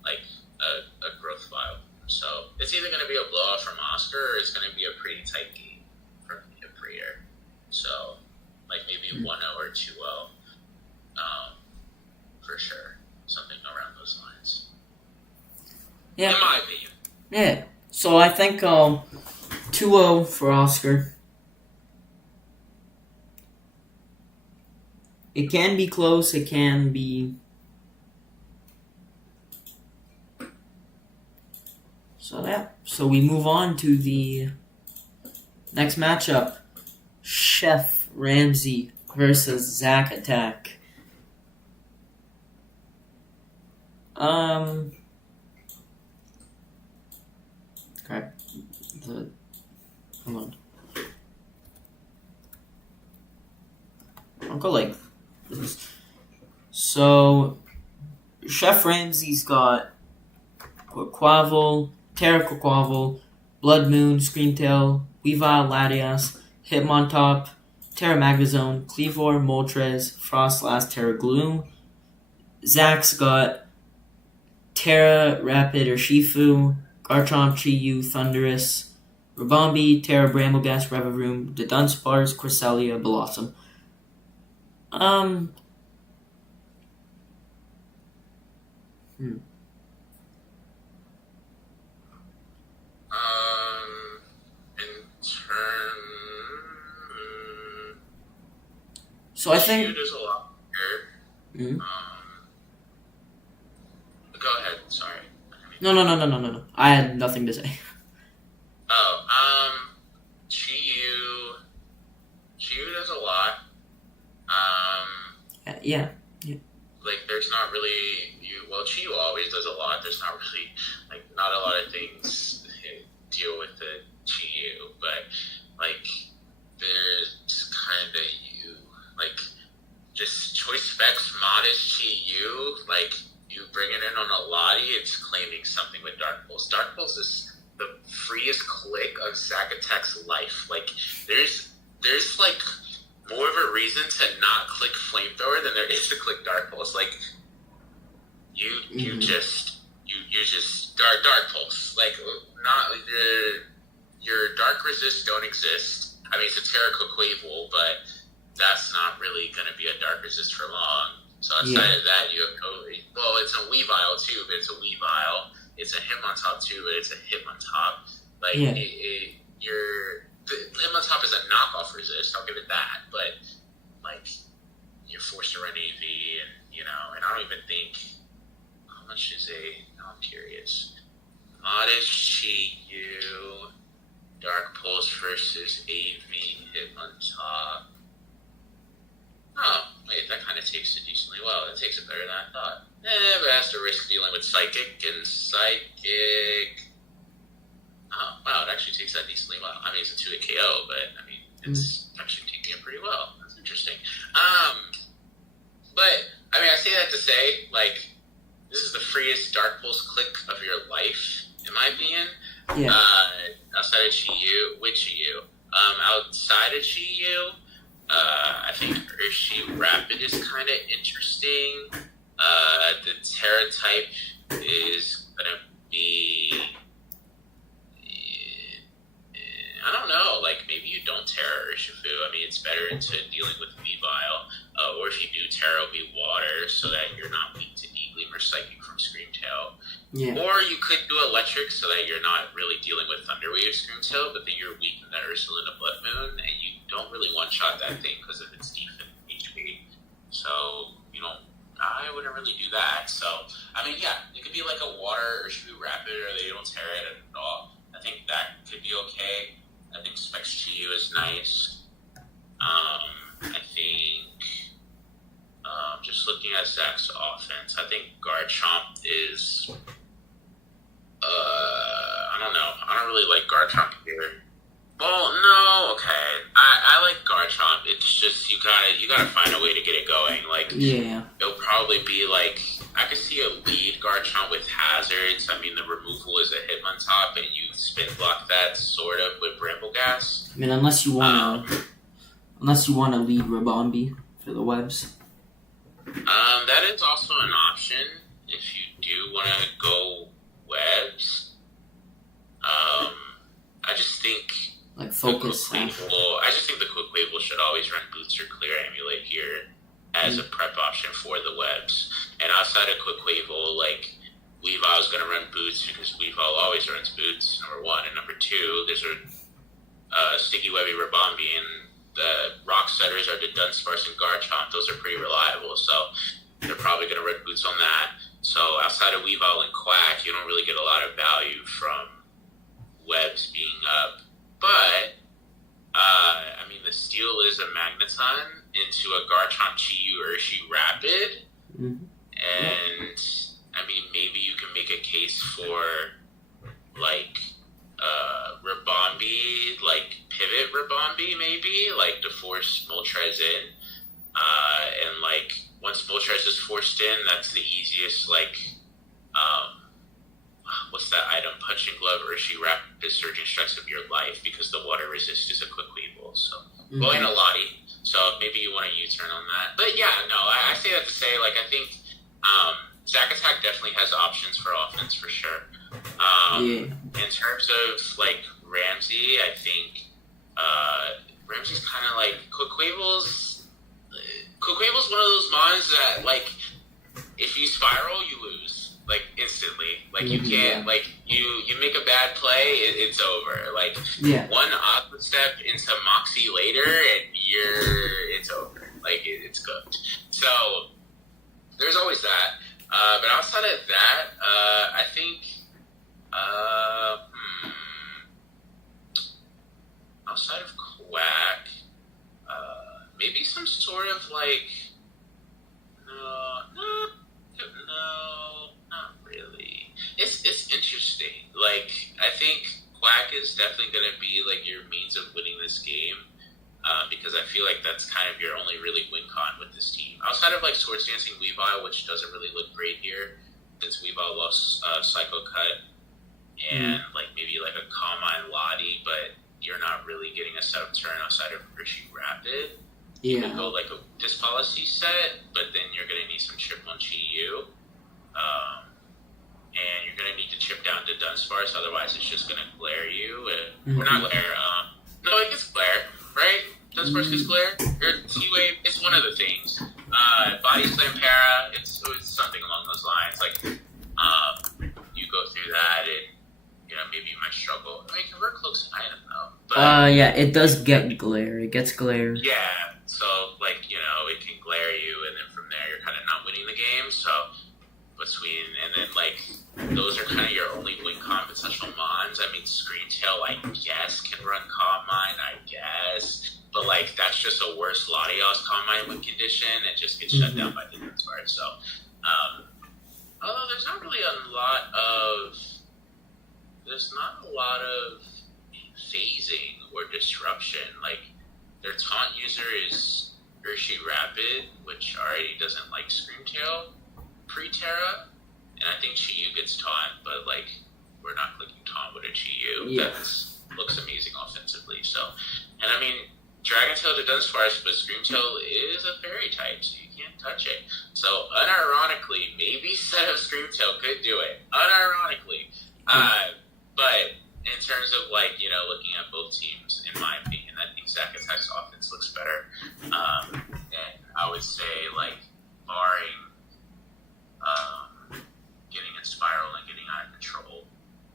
like, a growth file. So, it's either going to be a blowout from Oscar, or it's going to be a pretty tight game from Prater. So, like, maybe 1-0 or 2-0, for sure. Something around those lines. Yeah. In my opinion. Yeah. So I think 2-0 for Oscar. It can be close. It can be. So yeah. So we move on to the next matchup. Chef Ramsay versus Zach Attack. Okay. Hold on. I'll go like this. So, Chef Ramsay's got Quavel, Terra Quavel, Blood Moon, Screamtail, Weavile, Latias, Hitmontop, Terra Magazone, Cleavor, Moltres, Frostlass, Terra Gloom. Zach's got Terra Rapid or Shifu, Garchomp, Chi-Yu, Thundurus, Rabombi, Terra Brambleghast, Revavroom, the Dunsparce, Cresselia, Blossom. In turn, So I think there's a lot here. Mm-hmm. Go ahead. Sorry. No. I had nothing to say. Chi-Yu does a lot. Yeah. Like, there's not really Chi-Yu always does a lot. There's not really, like, not a lot of things to deal with the Chi-Yu, but, like, there's kind of like, just choice specs modest Chi-Yu, like, you bring it in on a Lottie, it's claiming something with Dark Pulse. Dark Pulse is the freest click of Zack Attack's life. Like, there's like more of a reason to not click Flamethrower than there is to click Dark Pulse. Like, you just Dark Pulse. Like, not your Dark Resist don't exist. I mean, it's a Terra Quavel, but that's not really going to be a Dark Resist for long. So outside of that, you have it's a Weavile too, but it's a Weavile. It's a Hitmontop too, but it's a Hitmontop. Like, the Hitmontop is a knockoff resist, I'll give it that, but, like, you're forced to run AV, and I don't even think, how much is I'm curious. Modest Chi-Yu, Dark Pulse versus AV Hitmontop. Oh, wait, that kind of takes it decently well. That takes it better than I thought. But it has to risk dealing with Psychic, and Psychic... Oh, wow, it actually takes that decently well. I mean, it's a 2-hit KO, but, I mean, it's actually taking it pretty well. That's interesting. But, I mean, I say that to say, like, this is the freest Dark Pulse click of your life, in my opinion. Yeah. Outside of Chi-Yu, with Chi-Yu. Outside of Chi-Yu, I think Urshifu Rapid is kind of interesting. The Terra type is going to be... I don't know, like, maybe you don't Terra Urshifu. I mean, it's better into dealing with Weavile. Or if you do Terra, it'll be Water, so that you're not weak to D-Gleam or Psychic from Screamtail. Yeah. Or you could do Electric, so that you're not really dealing with Thunderwave Screamtail, but then you're weak in that Ursaluna Blood Moon, and you don't really one-shot that thing because of its defense HP. So, I wouldn't really do that. So, I mean, yeah, it could be like a Water Urshifu Rapid, or they don't Terra it at all. I think that could be okay. I think Specs Chi-Yu is nice. I think, just looking at Zach's Garchomp is I don't know. I don't really like Garchomp here. Well, no, okay. I like Garchomp. It's just you gotta find a way to get it going. Like Yeah. it'll probably be like I could see a lead Garchomp with hazards. I mean the removal is a Hitmontop and you spin block that sort of with Bramblegas. I mean, unless you wanna lead Rabombi for the webs. That is also an option if you do want to go webs. I just think Like focus. I just think the Quick Wave should always run Boots or Clear Amulet here as a prep option for the webs. And outside of Quick Wave, like Weavile's going to run Boots because Weavile always runs Boots, number one. And number two, there's a Sticky Webby Rabombi, and the Rock Setters are the Dunsparce and Garchomp. Those are pretty reliable, so they're probably going to run Boots on that. So outside of Weavile and Quack, you don't really get a lot of value from webs being up. But, I mean, the steal is a Magneton into a Garchomp Chi-Yu Urshi Rapid. Mm-hmm. And, I mean, maybe you can make a case for, like, Rabombi, like, pivot Rabombi, maybe? Like, to force Moltres in. And, like, once Moltres is forced in, that's the easiest, like, what's that item? Punching Glove, Urshi Rapid Surging Strikes of your life because the water resist is a quick weevil. So, well, and a Lottie. So maybe you want a U-turn on that. But yeah, no, I say that to say, like, I think Zack Attack definitely has options for offense for sure. In terms of, like, Ramsey, I think Ramsey's kind of like Quick Weevil's one of those mons that, like, if you spiral, you lose. Like, instantly. Like, you can't, like, you make a bad play, it's over. Like, one awkward step into Moxie later, and it's over. Like, it's cooked. So, there's always that. But outside of that, I think, outside of Quack, maybe some sort of, like, no, not really. It's interesting. Like, I think Quack is definitely going to be, like, your means of winning this game, because I feel like that's kind of your only really win con with this team. Outside of, like, Swords Dancing Weavile, which doesn't really look great here, since Weavile lost Psycho Cut, and, like, maybe, like, a Calm Mind Lottie, but you're not really getting a setup turn outside of Urshi Rapid. You could go, like, a Disc Policy set, but then you're going to need some chip on Chi-Yu. And you're going to need to chip down to Dunsparce, otherwise it's just going to glare you. Or not glare, no, it gets glare, right? Dunsparce gets glare? Or T-Wave, it's one of the things. Body Slam Para, it's something along those lines. Like, you go through that and, you know, maybe you might struggle. I mean, Convert Cloak's an item, though. But, yeah, it does get glare. It gets glare. Yeah, so, like, you know, it can glare you, and then from there you're kind of not winning the game, so... and then, like, those are kind of your only win con potential mons. I mean, Screen Tail, I guess, can run Calm Mind, I guess. But, like, that's just a worse Latios Calm Mind win condition. It just gets shut down by the Dunsparce. So, although there's not really a lot of phasing or disruption. Like, their taunt user is Urshi Rapid, which already doesn't like Scream Tail pre-Terra, and I think Chi-Yu gets taunt, but, like, we're not clicking taunt with a Chi-Yu. That looks amazing offensively. So, and I mean, Dragon Tail to Dunsparce, but Scream Tail is a fairy type, so you can't touch it. So, unironically, maybe set of Scream Tail could do it. Unironically. But in terms of, like, you know, looking at both teams, in my opinion, I think Zack Attack's offense looks better. And I would say, like, barring getting in spiral and getting out of control,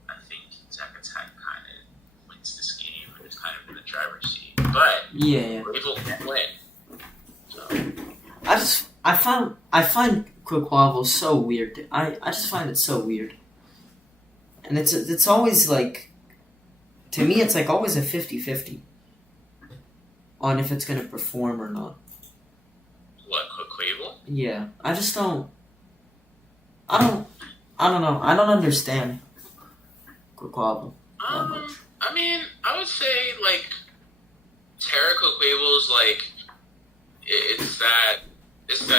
I think Zack Attack kind of wins this game and is kind of in the driver's seat. But Weevil can win. So. I find Quaquaval so weird. I just find it so weird, and it's always like, to me, it's like always a 50-50 on if it's gonna perform or not. What, Quaquaval? Yeah, I just don't. I don't know. I don't understand Quaquaval that much. I mean, I would say like Terra Quaquable's like it's that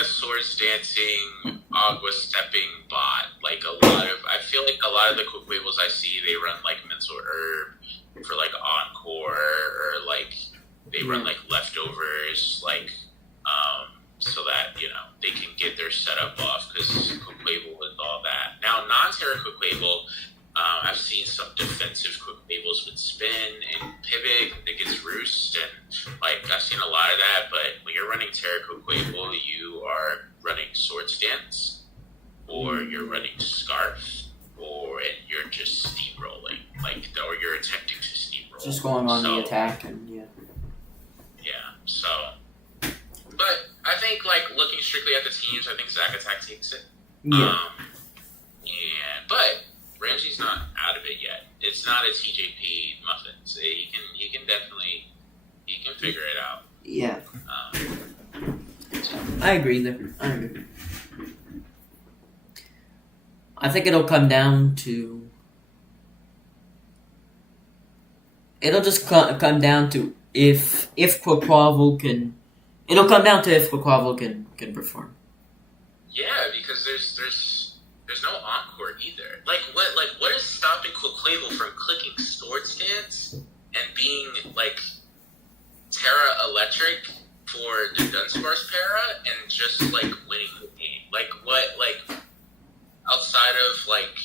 swords dancing, agua stepping bot. Like I feel like a lot of the Quaquables I see, they run like mental herb for like encore, or like they run like leftovers, like so that they can get their setup off because Quaquable is all that. Now non-Terra Quaquable, I've seen some defensive Quaquables with spin and pivot that gets roost, and like I've seen a lot of that. But when you're running Terra Quaquable, you are running Sword Stance, or you're running Scarf, and you're just steamrolling, or you're attempting to steamroll. Just going on the attack and yeah. So, but I think like looking strictly at the teams, I think Zack Attack takes it. Yeah. But Ramsey's not out of it yet. It's not a TJP muffin. So he can definitely figure it out. Yeah. I agree there. I think it'll come down to. It'll just come down to if Quaquaval can. It'll come down to if Quaquaval can perform. Yeah, because there's no encore either. Like what is stopping Quaquaval from clicking Sword Stance and being like Terra Electric for the Dunsparce para and just like winning the game? Like what, like outside of like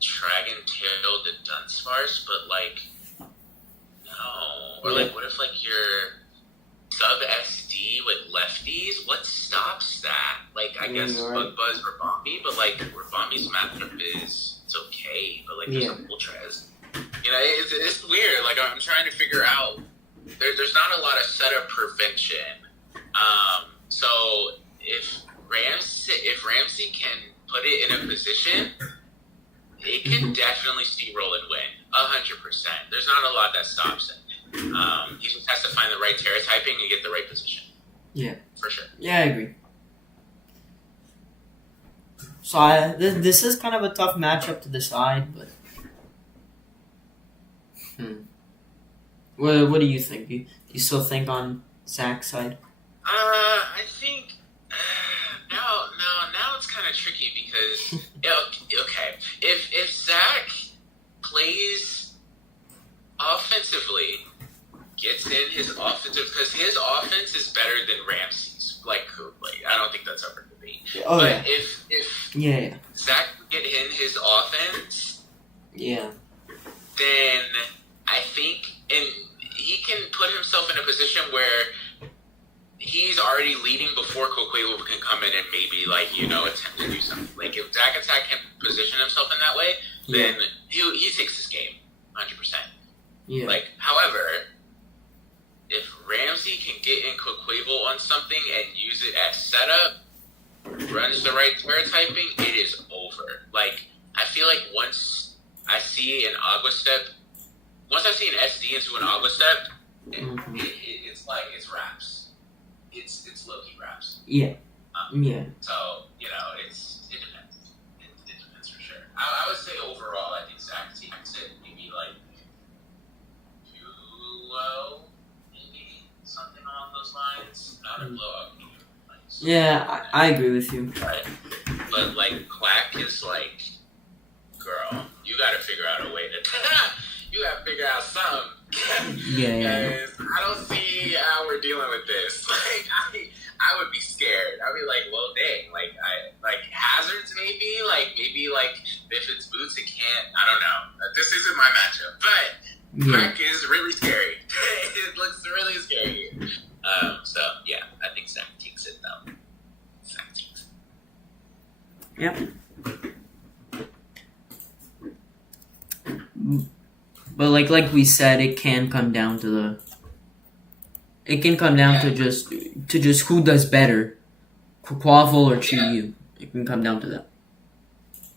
Dragon Tail the Dunsparce, but like no. Or like what if like you're sub SD with lefties? What stops that? Like I guess Bug Buzz or Bombi, but like Bombi's matchup is it's okay, but like there's some Ultras. It's weird. Like I'm trying to figure out. There's not a lot of setup prevention. So if Ramsey can put it in a position, it can definitely steamroll and win 100%. There's not a lot that stops it. He just has to find the right Terra typing and get the right position. Yeah, for sure. Yeah, I agree. So this is kind of a tough matchup to decide, but what do you think? Do you still think on Zack's side? I think now it's kind of tricky because okay, if Zack plays offensively, gets in his offensive, because his offense is better than Ramsey's. Like I don't think that's ever debate. Oh, but if Zack can get in his offense, then I think, and he can put himself in a position where he's already leading before Quaquaval can come in and maybe attempt to do something. Like if Zack Attack can position himself in that way, then he takes this game 100%. Yeah. Like, however, if Ramsey can get in Quaquaval on something and use it as setup, runs the right Terra typing, it is over. Like, I feel like once I see an SD into an Agua Step, it's like, it's wraps. It's low-key wraps. Yeah. So, it depends. It depends for sure. I would say overall, I think Zack takes it maybe like 2-0, maybe something along those lines. Not a blowout game. Yeah, I agree with you. Right. But like Quack is like, girl, you gotta figure out a way to you gotta figure out something. Yeah. I don't see how we're dealing with this. Like I would be scared. I'd be like, well dang, like hazards maybe if it's boots it can't, I don't know. This isn't my matchup. But Quack is really scary. It looks really scary. So yeah, I think Zack takes it though. Zack takes it. Yep. But like we said, it can come down to just who does better, Quaquaval or Chi-Yu. It can come down to that.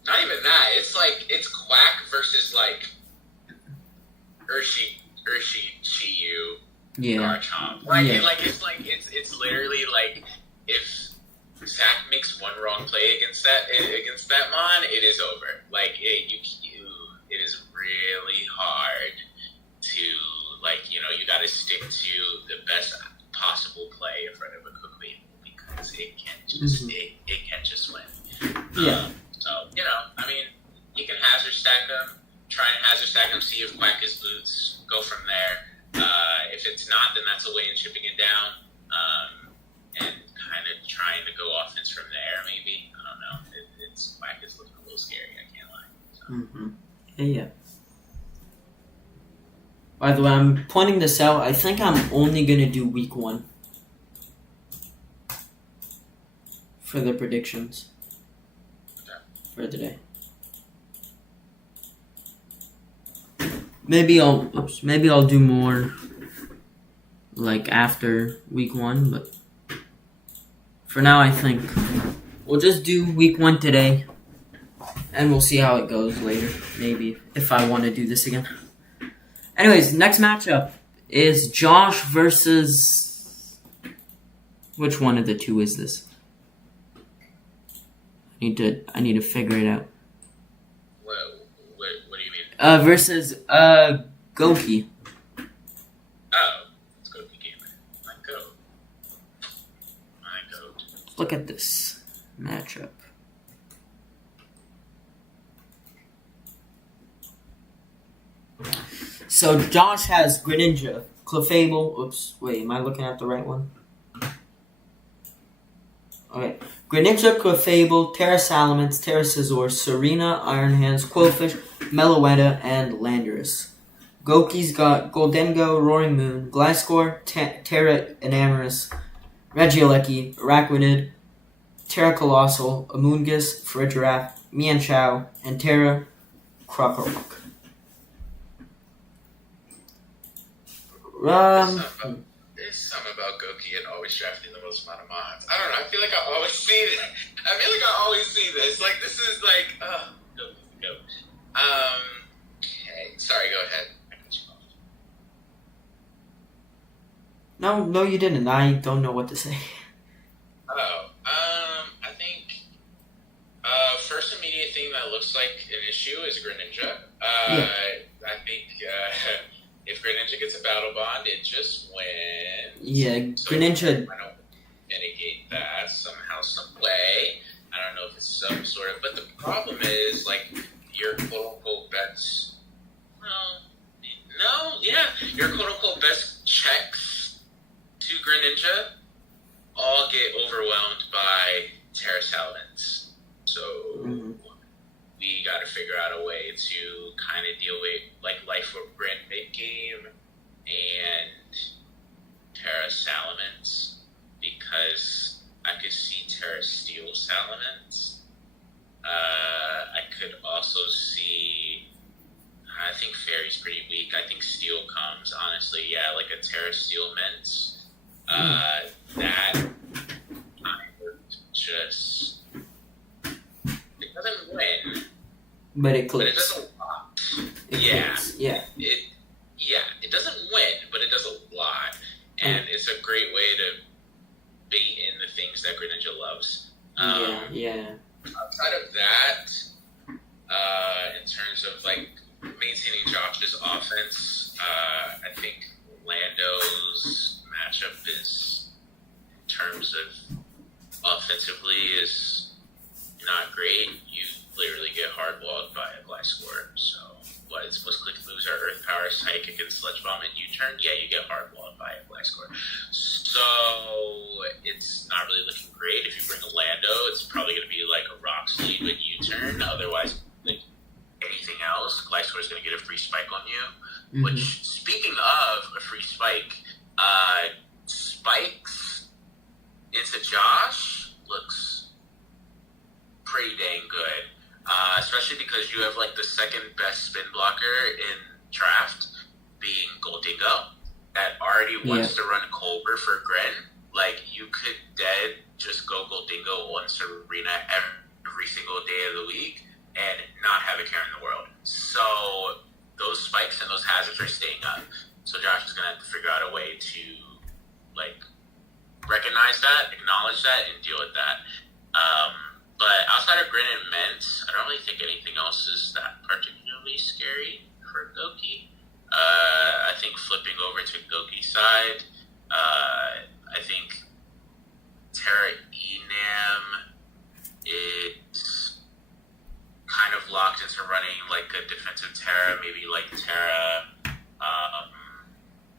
Not even that. It's Quack versus like Urshi, Chi-Yu, Garchomp. It's literally like if Zach makes one wrong play against that Mon, it is over. Like it is really hard to you got to stick to the best possible play in front of a Cookley because it can just it can just win. Yeah. So I mean, you can hazard stack them, try and hazard stack them, see if Quack is boots, go from there. If it's not, then that's a way in chipping it down. And kind of trying to go offense from there, maybe. I don't know. It's Quack is looking a little scary, I can't lie. So. Yeah. By the way, I'm pointing this out. I think I'm only going to do week 1 for the predictions for the day. Maybe I'll do more like after week 1, but for now I think we'll just do week 1 today and we'll see how it goes later, maybe if I want to do this again. Anyways, next matchup is Josh versus which one of the two is this? I need to figure it out. What do you mean? Versus Goki. Oh, it's Goki Gamer. My goat. Look at this matchup. So Josh has Greninja, Clefable. Oops, wait, am I looking at the right one? Okay. Greninja, Clefable, Terra Salamence, Terra Scizor, Serena, Iron Hands, Quillfish, Meloetta, and Landorus. Goki's got Goldengo, Roaring Moon, Gliscor, Terra Enamorus, Regieleki, Araquanid, Terra Colossal, Amoonguss, Farigiraf, Mienshao, and Terra Krokorok. There's something about Goki and always drafting the most amount of mods. I don't know. I feel like I always see this. Like, this is like, Goki's the goat. Okay. Sorry, go ahead. I cut you off. No, you didn't. I don't know what to say. I think first immediate thing that looks like an issue is Greninja. I think if Greninja gets a battle bond, it just wins. Yeah, so Greninja. I don't mitigate that somehow, some way. I don't know if it's some sort of, but the problem is like your quote unquote best. Your quote unquote best checks to Greninja all get overwhelmed by Terra Salamence. So we got to figure out a way to kind of deal with like Life or Brand mid game and Terra Salamence because I could see Terra Steel Salamence. I could also see. I think Fairy's pretty weak. I think Steel comes, honestly. Yeah, like a Terra Steel Mints. That just it doesn't win, But it but it clicks. does a lot. Clicks. Yeah. It doesn't win, but it does a lot, and it's a great way to bait in the things that Greninja loves. Yeah. Outside of that, in terms of like maintaining Josh's offense, I think Lando's matchup is, in terms of offensively, is not great. You literally get hardballed by a Gliscor. So, what its most click moves are Earth Power, Psychic, and Sludge Bomb, and U-Turn. Yeah, you get hardballed by a Gliscor. So, it's not really looking great. If you bring a Lando, it's probably going to be like a Rock Slide with U-Turn. Otherwise, like anything else, Gliscor is going to get a free spike on you. Which, speaking of a free spike, spikes into Josh looks pretty dang good. Especially because you have like the second best spin blocker in draft being Goldingo that already wants to run Colbur for Gren. Like, you could dead just go Goldingo on Serena every single day of the week and not have a care in the world. So those spikes and those hazards are staying up. So Josh is going to have to figure out a way to, like, recognize that, acknowledge that, and deal with that. But outside of Grin and Ment, I don't really think anything else is that particularly scary for Goki. I think flipping over to Goki's side, I think Terra Enam is kind of locked into running like a defensive Terra, maybe like Terra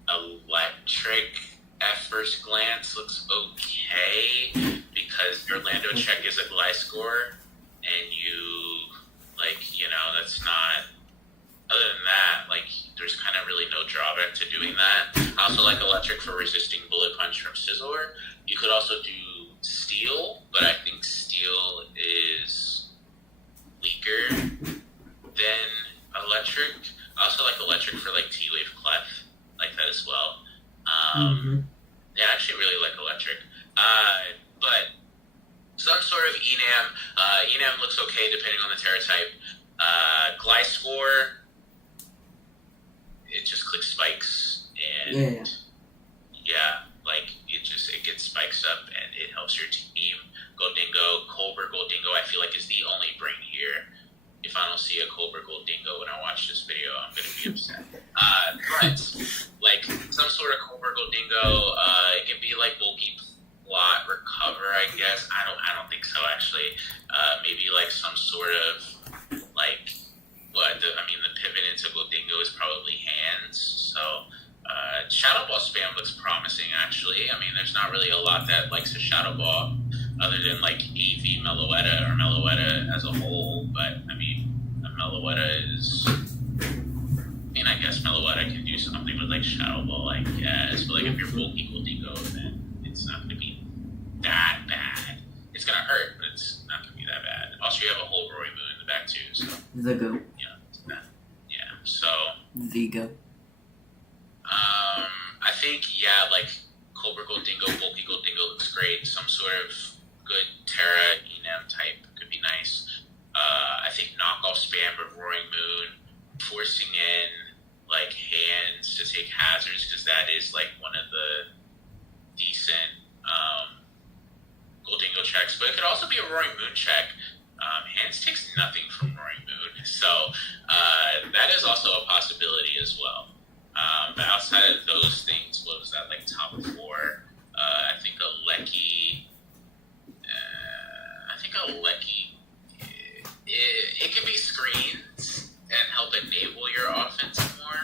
Electric at first glance looks okay because your Lando check is a Gliscor and that's not, other than that, like, there's kind of really no drawback to doing that. I also like Electric for resisting Bullet Punch from Scizor. You could also do Steel, but I think Steel is weaker than Electric. I also like Electric for, like, T-Wave Clef, like that as well. Yeah, I actually really like Electric. But some sort of Enam. Enam looks okay depending on the Terra type. Gliscor, it just clicks spikes, and it gets spikes up, and it helps your team. Goldingo, Colbur Goldingo, I feel like is the only brain here. If I don't see a Colbur Goldingo when I watch this video, I'm gonna be upset. But like some sort of Colbur Goldingo, it can be like bulky plot recover, I guess. I don't think so actually. Maybe like some sort of like the pivot into Goldingo is probably hands. So Shadow Ball spam looks promising actually. I mean, there's not really a lot that likes a Shadow Ball other than like AV Meloetta or Meloetta as a whole. But I mean, a Meloetta is. I guess Meloetta can do something with like Shadow Ball, I guess. But like if you're bulky Goldingo, then it's not going to be that bad. It's going to hurt, but it's not going to be that bad. Also, you have a whole Roy Moon in the back too. So the go. So the go. I think like Colbur Goldingo, bulky Goldingo looks great. Some sort of good Terra Enam type could be nice. I think knockoff spam of Roaring Moon, forcing in like hands to take hazards, because that is like one of the decent Goldingo checks. But it could also be a Roaring Moon check. Hands takes nothing from Roaring Moon, so that is also a possibility as well. But outside of those things, what was that, like top 4? I think a Lecky. It could be screens and help enable your offense more.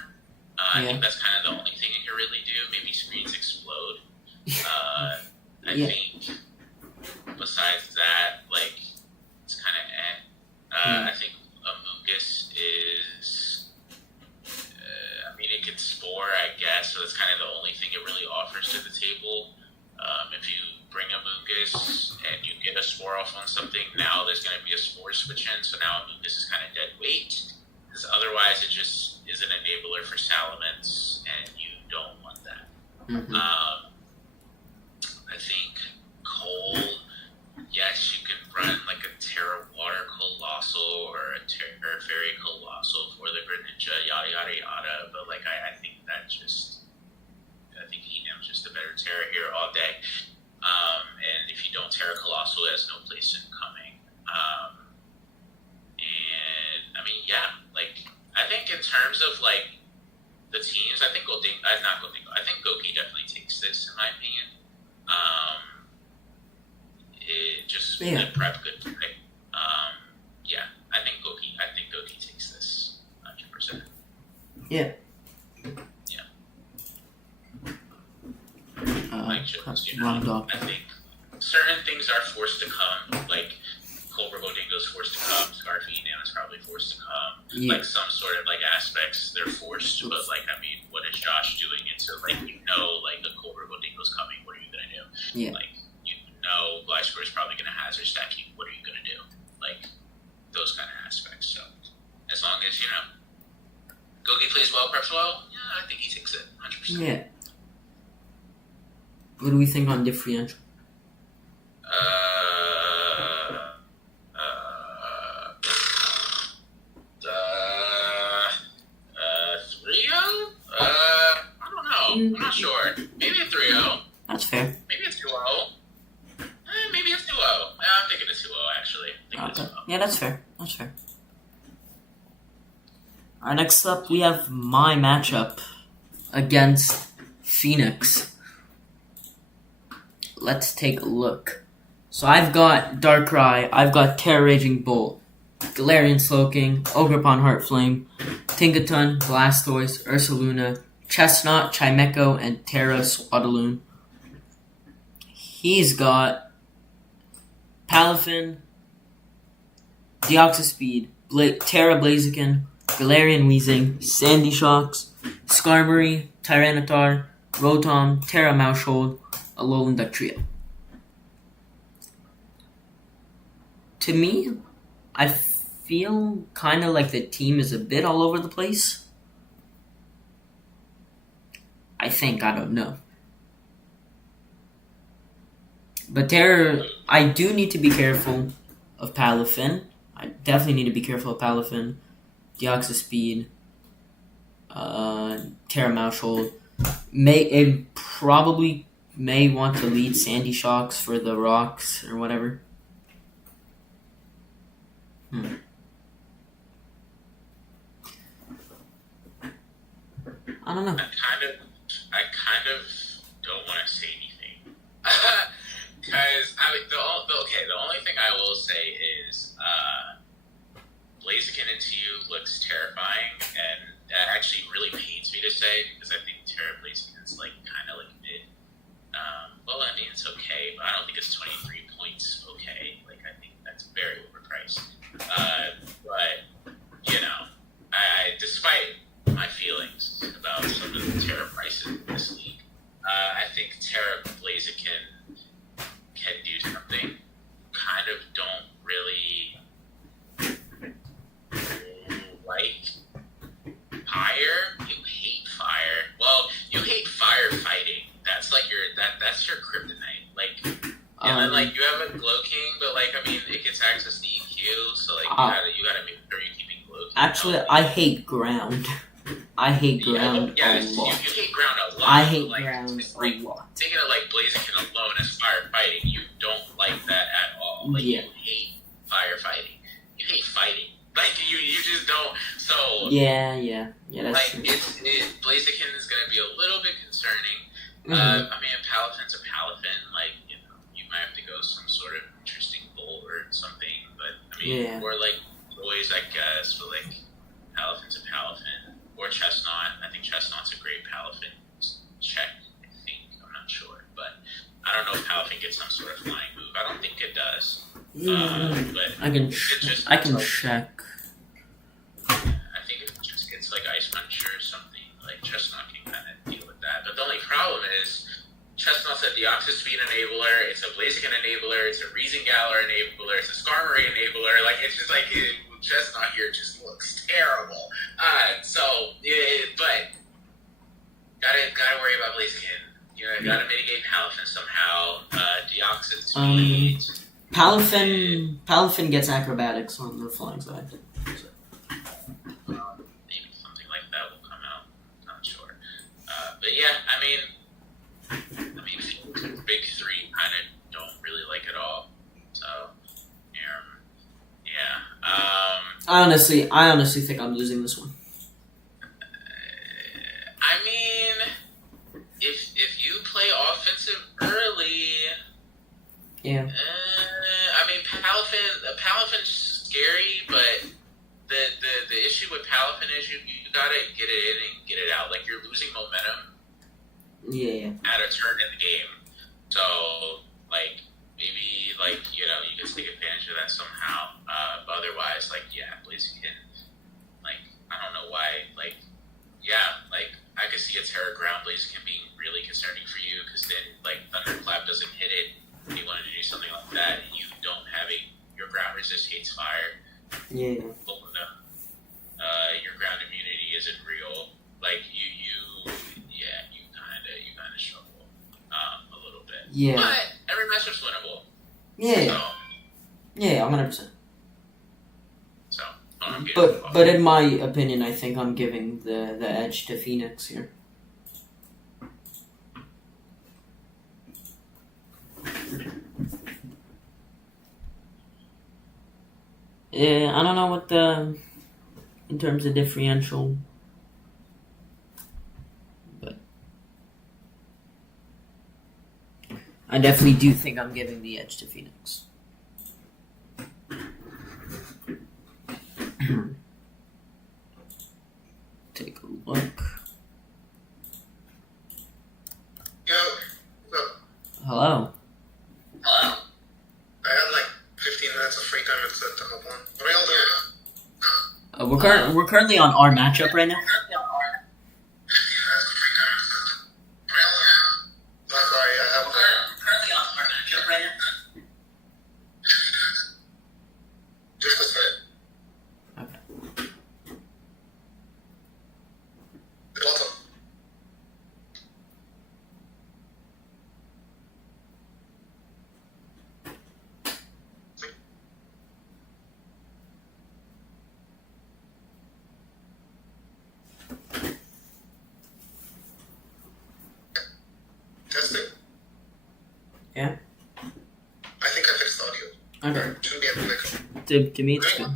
I think that's kind of the only thing it can really do. Maybe screens explode. I think besides that, like, it's kind of I think Amoonguss is, it could spore, I guess, so that's kind of the only thing it really offers to the table. If you bring Amoonguss and you get a spore off on something, now there's going to be a spore switch in, so now Amoonguss is kind of dead weight, because otherwise it just is an enabler for Salamence, and you don't want that. I think Cold, yes, you can run like a Terra Water Colossal or a Terra Fairy Colossal for the Greninja, yada yada yada, but like I think Enam's just a better Terra here all day. And if you don't Terra Colossal, it has no place in coming. I think in terms of like the teams, I think I think Goki definitely takes this in my opinion. It just good prep, good play. I think Goki takes this 100%. Yeah. I think certain things are forced to come, like Colbur Goldingo's forced to come, Scarfy Enam is probably forced to come. Like some sort of like aspects, they're forced, but like what is Josh doing into like like the Colbur Goldingo's coming, what are you gonna do? Like Gliscor is probably gonna hazard stack you, what are you gonna do? Like those kind of aspects. So as long as Goki plays well, preps well, I think he takes it 100%. Yeah. What do we think on differential? 3-0? I don't know. I'm not sure. Maybe a 3-0. That's fair. Maybe a 2-1. Yeah, that's fair. That's fair. Alright, next up we have my matchup against Phoenix. Let's take a look. So I've got Darkrai, I've got Terra Raging Bolt, Galarian Slowking, Ogerpon Heartflame, Tinkaton, Blastoise, Ursaluna, Chestnut, Chimecho, and Terra Swaddaloon. He's got Palafin, Deoxyspeed, Terra Blaziken, Galarian Weezing, Sandy Shocks, Skarmory, Tyranitar, Rotom, Terra Maushold, Alolan Ductrio. To me, I feel kind of like the team is a bit all over the place. I think, I don't know. But I do need to be careful of Palafin. I definitely need to be careful of Palafin, Deoxyspeed, Terra Maushold. It probably may want to lead Sandy Shocks for the rocks or whatever. I don't know. I kind of don't want to say anything because the only thing I will say is Blaziken into you looks terrifying, and that actually really pains me to say because I think Terra Blaziken's like kind of like mid. Well, I mean it's okay, but I don't think it's 23 points okay. Like I think that's very overpriced. But you know, I despite my feelings about some of the Terra prices in this league, I think Terra Blaziken can do something. Kind of don't really like fire. You hate fire. Well, you hate firefighting. That's like that's your kryptonite. Like, and then like you have a Glow King, but like I mean, it gets access to EQ, so like you gotta make sure you're keeping Glow King. Actually, I hate ground. I hate ground a lot. You hate ground a lot. I hate like, ground a lot. Thinking of like Blaziken alone as firefighting, you don't like that at all. Like you hate firefighting. You hate fighting. Like you just don't. So yeah, that's like true. Blaziken is gonna be a little bit concerning. Mm-hmm. I mean, Palafin's a Palafin. Like you know, you might have to go some sort of interesting bolt or something. But I mean, or like Roy's, I guess, but like Palafin's a Palafin. Or Chestnut. I think Chestnut's a great Palafin check, I think. I'm not sure. But I don't know if Palafin gets some sort of flying move. I don't think it does. But I can check. I think it just gets like Ice Punch or something. Like Chestnut can kind of deal with that. But the only problem is Chestnut's a Deoxyspeed enabler, it's a Blaziken enabler, it's a Reason-Galar enabler, it's a Skarmory enabler. Like, it's just like Chestnut here just looks terrible. But gotta worry about Blaziken. You know, gotta mitigate Palafin somehow. Deoxyspeed. Palafin gets acrobatics on the flying side. So. Maybe something like that will come out. Not sure. But yeah, I mean, big three kind of don't really like it all. So, yeah. I honestly think I'm losing this one. I mean, if you play offensive early, yeah. I mean, Palafin's scary, but the issue with Palafin is you gotta get it in and get it out. Like you're losing momentum. Yeah. At a turn in the game, so like maybe like you can take advantage of that somehow. But otherwise, like Blaziken, like I don't know why, like I could see a Terra Ground Blaziken being really concerning for you because then like Thunderclap doesn't hit it. If you wanted to do something like that, and you don't have your ground resist hates fire. Yeah. Your ground immunity isn't real. Like you kind of struggle a little bit. Yeah. But every matchup's winnable. Yeah. So, yeah, 100%. So, but in my opinion, I think I'm giving the edge to Phoenix here. I don't know what in terms of differential, but I definitely do think I'm giving the edge to Phoenix. Take a look. Hello. Hello. I had like 15 minutes of free time to hop on. What are y'all doing? We're currently on our matchup right now. Testing. Yeah. I think I fixed the audio. Okay. Shouldn't be able to make To me, it's good.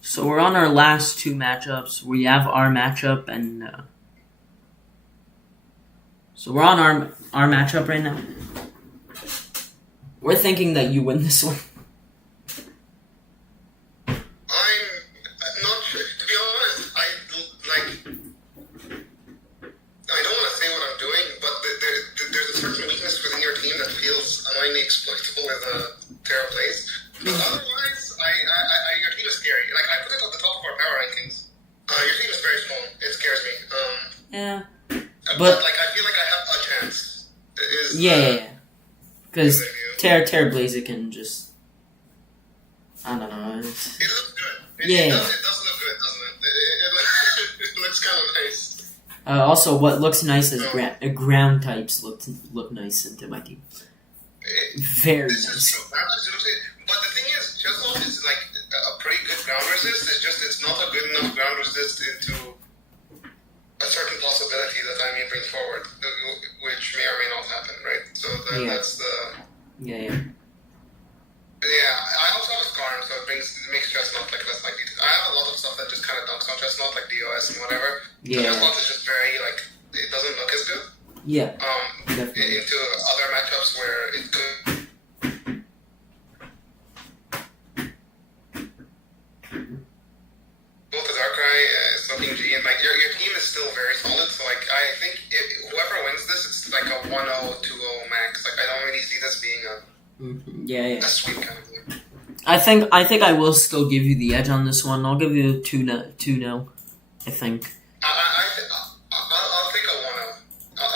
So we're on our last two matchups. We have our matchup, and so we're on our matchup right now. We're thinking that you win this one. I'm not sure. To be honest, I don't want to say what I'm doing, but there's a certain weakness within your team that feels annoyingly exploitable as a Terra plays. But otherwise, your team is scary. Like, I put it at the top of our power rankings. Your team is very small. It scares me. Yeah. But like, I feel like I have a chance. Yeah. Because Terra Blaziken just, I don't know. It looks good. Yeah. It does look good, doesn't it? It looks kind of nice. Also, what looks nice is ground types look nice into my team. Very This nice. is true. But the thing is, Chesnaught is like a pretty good ground resist. It's not a good enough ground resist into a certain possibility that I may bring forward, which may or may not happen, right? So that's the... Yeah. Yeah, I also have a Skarn, so it makes Chesnaught like less likely to... I have a lot of stuff that just kind of dunks on Chesnaught, like DOS and whatever. Yeah. So Chesnaught is just very, like, it doesn't look as good. Yeah. Definitely. Into other matchups where it could... Both the Darkrai, Smoking G, and like your team is still very solid. So like I think whoever wins this, it's like a 1-0, 2-0 max. Like I don't really see this being a sweep kind of thing. I think I will still give you the edge on this one. I'll give you 2-0. I think. I'll take a 1-0. I'll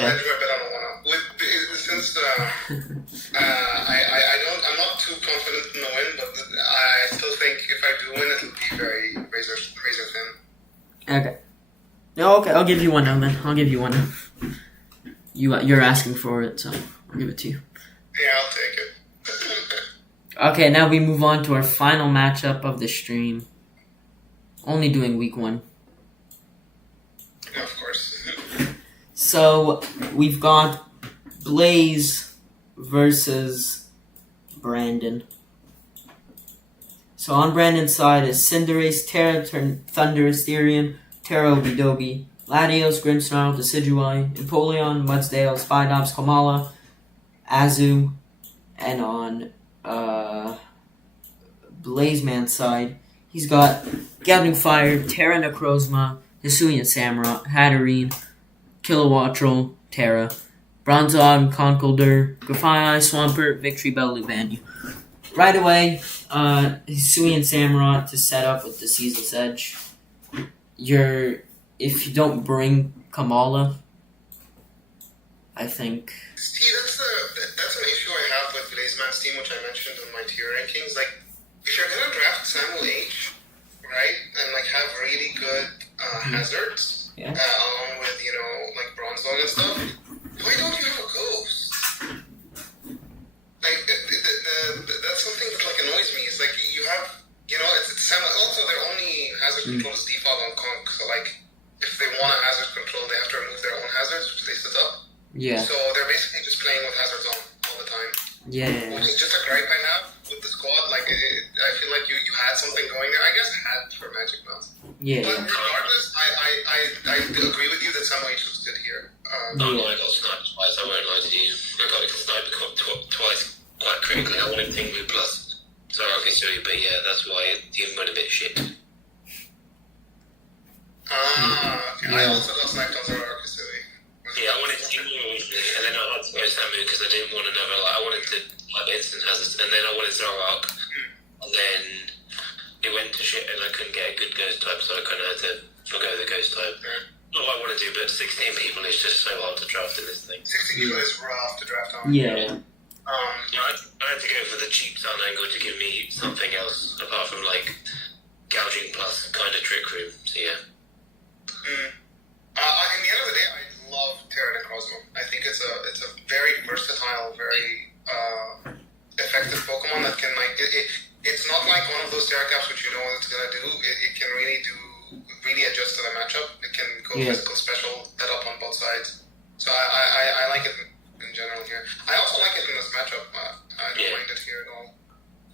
hedge my bet on a 1-0. Since I'm not too confident in the win, but I still think if I do win, it'll be very razor thin. Okay. No, okay. I'll give you 1-0 then. I'll give you 1-0. You're asking for it, so I'll give it to you. Yeah, I'll take it. Okay, now we move on to our final matchup of the stream. Only doing week 1. Yeah, of course. So we've got Blaze versus Brandon. So on Brandon's side is Cinderace, Terra, Thunder, Asterion, Terra, Obidogi, Latios, Grimmsnarl, Decidueye, Empoleon, Mudsdale, Spidops, Komala, Azu, and on Blazeman's side, he's got Gathering Fire, Terra Necrozma, Hisuian Samurott, Hatterene, Kilowattrel, Terra, Bronzong, Conkeldurr, Grafaiai, Swampert, Victory Bell, Luvanu. Right away, Hisuian Samurott to set up with the Season's Edge. If you don't bring Kamala, I think... See, that's an issue I have with Blazeman's team, which I mentioned in my tier rankings. Like, if you're gonna draft Samuel H, right, and like have really good hazards, along with like Bronzong and stuff, why don't you have a Ghost? Like, that's something that like annoys me. It's like you have, it's Samuel. Also, their only hazard control is default on Conk. So like, if they want a hazard control, they have to remove their own hazards, which they set up. Yeah. So they're basically just playing with hazards on all the time. Yeah. which is just a gripe I have with the squad. Like, I feel like you had something going there. I guess it had for Magic Mouse. Yeah. But regardless, I agree with you that Samuel H was good here. I got sniped twice, I won't lie to you. I got sniped twice quite critically. I wanted Tinglu plus Soraka, but yeah, that's why the game went a bit shit. Okay. I also got sniped on Zoro Arcasui. Yeah, I wanted Tinglu originally, and then I had to go Samu because I didn't want another, I wanted to have instant hazards, and then I wanted Zoroark, and then it went to shit and I couldn't get a good ghost type, so I kind of had to forgo the ghost type. Not what I want to do, but 16 people is just so hard to draft in this thing. 60 people is rough to draft on. Yeah. I had to go for the cheap sound angle to give me something else apart from like gouging plus kind of trick room. So yeah. In the end of the day, I love Terran and Cosmo. I think it's a very versatile, very effective Pokemon that can it's not like one of those Terra Caps which you know what it's gonna do. It can really adjust to the matchup. It can go physical special, set up on both sides. So I like it in general here. I also like it in this matchup. I don't mind it here at all.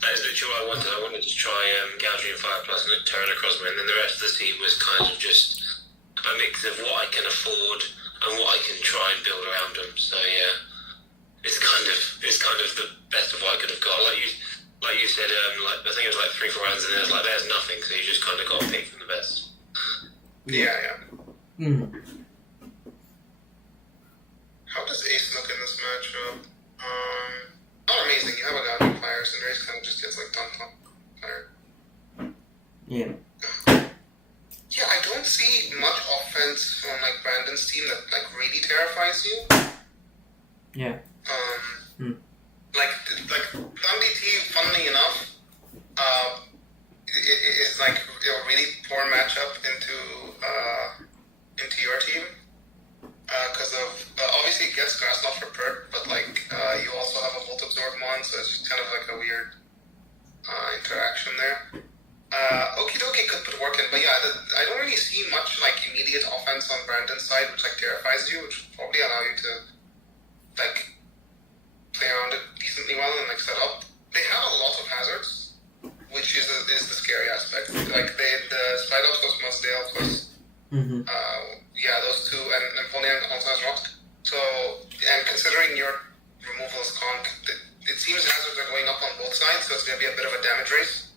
That is literally what I wanted. I wanted to try gouging and Fire Plus and Terran Cosmo, and then the rest of the team was kind of just a mix of what I can afford and what I can try and build around them. So yeah, it's kind of the best of what I could have got. Like you said, like I think it was like 3-4 rounds, and there's nothing. So you just kind of got to pick from the best. Yeah. Mm. How does Ace look in this matchup? Not amazing. You have a guy on fire, and Race kind of just gets like dunked on fire. Yeah. Yeah, I don't see much offense on like Brandon's team that like really terrifies you. Yeah. Like DT, funnily enough, is like a really poor matchup into your team because of obviously it gets grass not for Pert, but like you also have a Volt Absorb Mon, so it's kind of like a weird interaction there. Okie dokie could put work in, but yeah, I don't really see much like immediate offense on Brandon's side, which like terrifies you, which would probably allow you to like play around it decently well and like set up. They have a lot of hazards, which is the scary aspect. Like the Spidops plus Musdale plus those two, and Napoleon also has rocks. So, and considering your removal is conk, it seems hazards are going up on both sides, so it's going to be a bit of a damage race.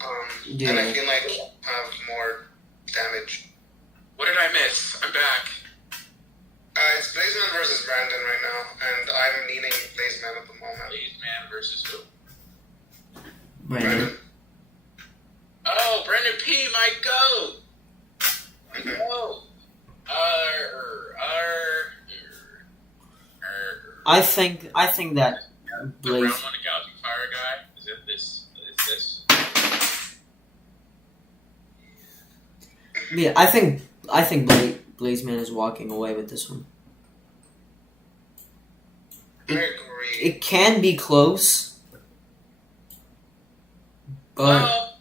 And I feel like have more damage. What did I miss? I'm back. It's Blazeman versus Brandon right now, and I'm leaning Blazeman at the moment. Blazeman versus who? Brandon. Oh, Brendan P, my goat! Oh. I think that The Blaze. round one gouging fire guy? Is this? Yeah, I think Blazeman is walking away with this one. I agree. It can be close, but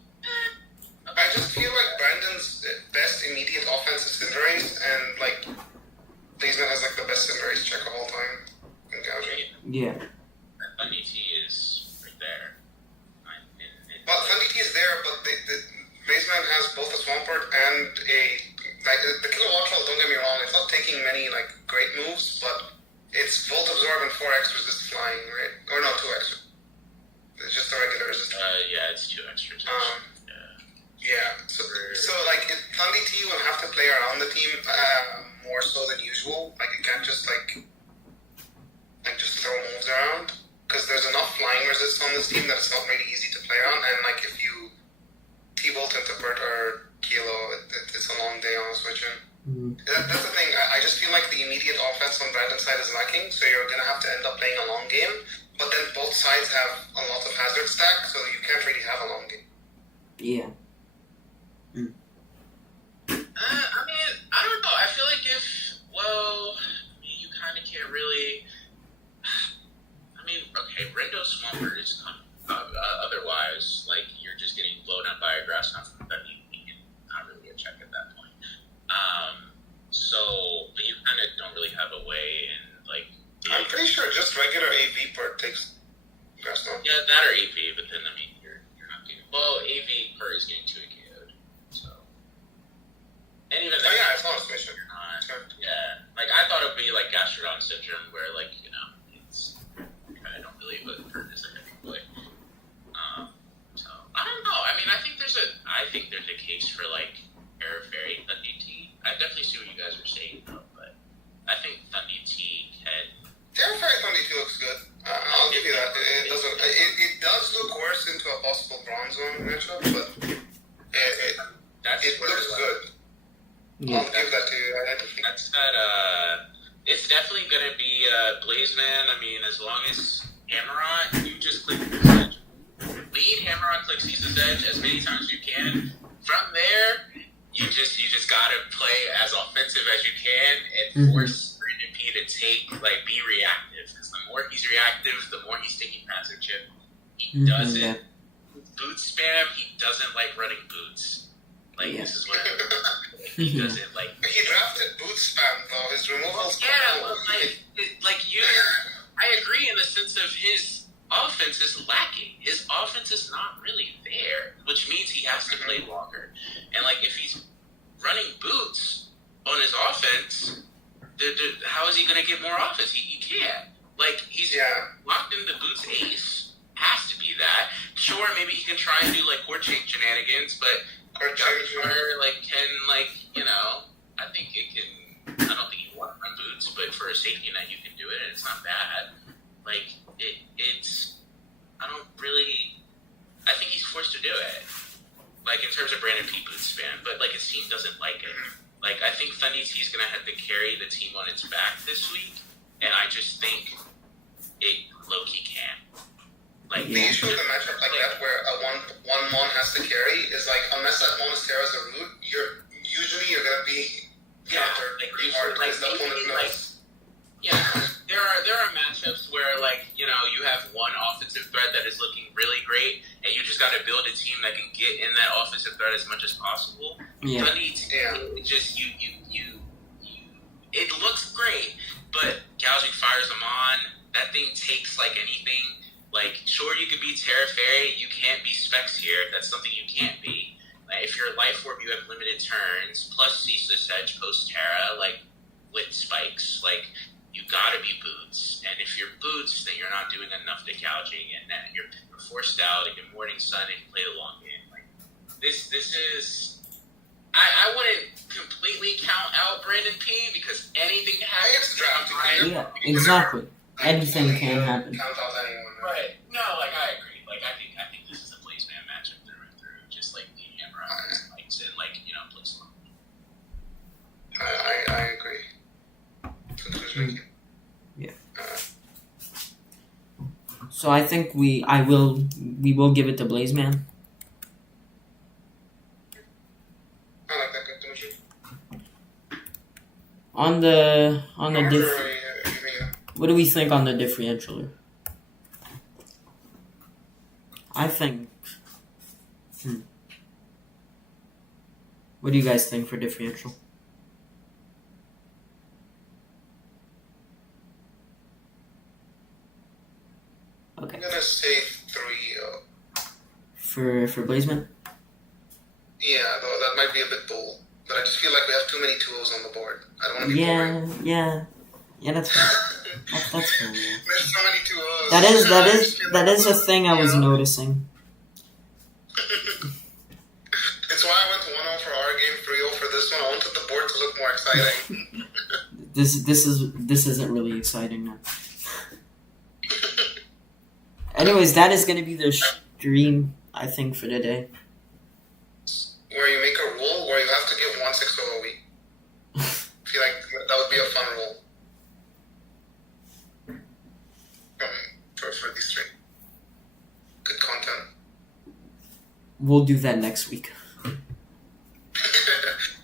I just feel like Brandon's best immediate offense is Cinderace, and like Blazeman has like the best Cinderace check of all time in gouging. yeah. Funny T is right there. Well, Fundy T is there, but the Blazeman has both a Swampert and the Kilowatt Troll, don't get me wrong, it's not taking many like great moves, but it's Volt Absorb and 4x resist flying, right? Or no, 2x. It's just the regular resist. Yeah, it's 2 extra touch. Yeah. So like Fundy T will have to play around the team more so than usual. Like it can't just just throw moves around, because there's enough flying resist on this team that it's not really easy to play on, and like if you T-Bolt into Bert or Kilo, it's a long day on switching. That's the thing. I just feel like the immediate offense on Brandon's side is lacking, so you're going to have to end up playing a long game, but then both sides have a lot of hazard stack, so you can't really have a long game. Yeah. I mean, I don't know. I feel like you kind of can't really. I mean, okay, Rendo Swampert is otherwise, like, you're just getting blown up by a grass knot from that you can not really a check at that point. So, but you kind of don't really have a way, and like. I'm pretty sure just regular AV Pert takes Gastrodon syndrome, where it's I don't believe a Kurt is a heavy boy. So I don't know. I mean, I think there's a case for Terra Fairy Thundy T. I definitely see what you guys are saying though, but I think Thundy T can. Terra Fairy Thundy T looks good. I'll give you that. It doesn't. It does look worse into a possible Bronze Zone matchup, but it looks good. Yeah. I'll give that to you. That's that. It's definitely gonna be Blazeman. I mean, as long as Hammeron, you just click Season Edge. Lead Hammeron, click Season Edge as many times as you can. From there, you just gotta play as offensive as you can and force Brandon P to be reactive. Because the more he's reactive, the more he's taking passive chip. He doesn't boot spam. He doesn't like running boots. This is what he doesn't like. He drafted boot spam though. His removals. Yeah, well, I agree in the sense of his offense is lacking. His offense is not really there, which means he has to play longer. And if he's running boots on his offense, how is he going to get more offense? He can't. He's locked into boots ace. Has to be that. Sure, maybe he can try and do core chain shenanigans, but I think it can. I don't think you want to run boots, but for a safety net, you can do it, and it's not bad. It's. I don't really. I think he's forced to do it. In terms of Brandon P. boot spam, but his team doesn't like it. I think Thundy T is gonna have to carry the team on its back this week, and I just think it low-key can. The issue with a matchup like that, where a one mon has to carry, is unless that mon is Terra's a root, you're gonna be countered pretty hard because the opponent knows. There are matchups where you have one offensive threat that is looking really great, and you just got to build a team that can get in that offensive threat as much as possible. It looks great, but gouging fires them on. That thing takes anything. Sure, you could be Terra Fairy, you can't be Specs here. That's something you can't be. If you're Life Orb, you have limited turns, plus Ceaseless Edge post Terra, with spikes. You gotta be boots. And if you're boots, then you're not doing enough to gouging, and then you're forced out, and you're Morning Sun, and you play the long game. This is... I wouldn't completely count out Brandon P, because anything happens. Yeah, exactly. Anything can happen. Count out anyone. Right. No, I agree. I think this is a Blazeman matchup through and through. Just the hammer on spikes and place long. I agree. Yeah. So I think we will give it to Blazeman. I like that conclusion. On the what do we think on the differentialer? I think. What do you guys think for differential? Okay. I'm gonna say 3. For Blazeman? Yeah, though that might be a bit bold. But I just feel like we have too many 2-0s on the board. I don't want to be boring. Yeah, that's fair. That's fair. Yeah. There's so many 2-0s. That is a thing I was noticing. It's why I went to 1-0 for our game, 3-0 for this one. I wanted the board to look more exciting. This isn't really exciting now. Anyways, that is going to be the stream, I think, for today. Where you make a rule where you have to give 1 6-0 a week. I feel like that would be a fun rule. For these 3. Good content. We'll do that next week.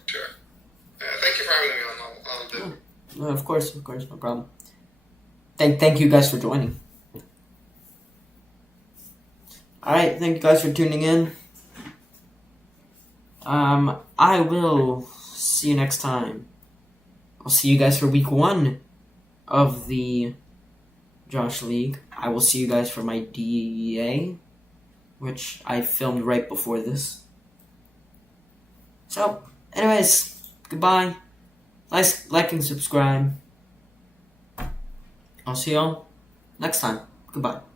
Sure. Thank you for having me on. I'll do. Well, of course, no problem. Thank you guys for joining. Alright, thank you guys for tuning in. I will see you next time. I'll see you guys for week 1 of the Josh League. I will see you guys for my DEA, which I filmed right before this. So, anyways, goodbye. Like and subscribe. I'll see y'all next time. Goodbye.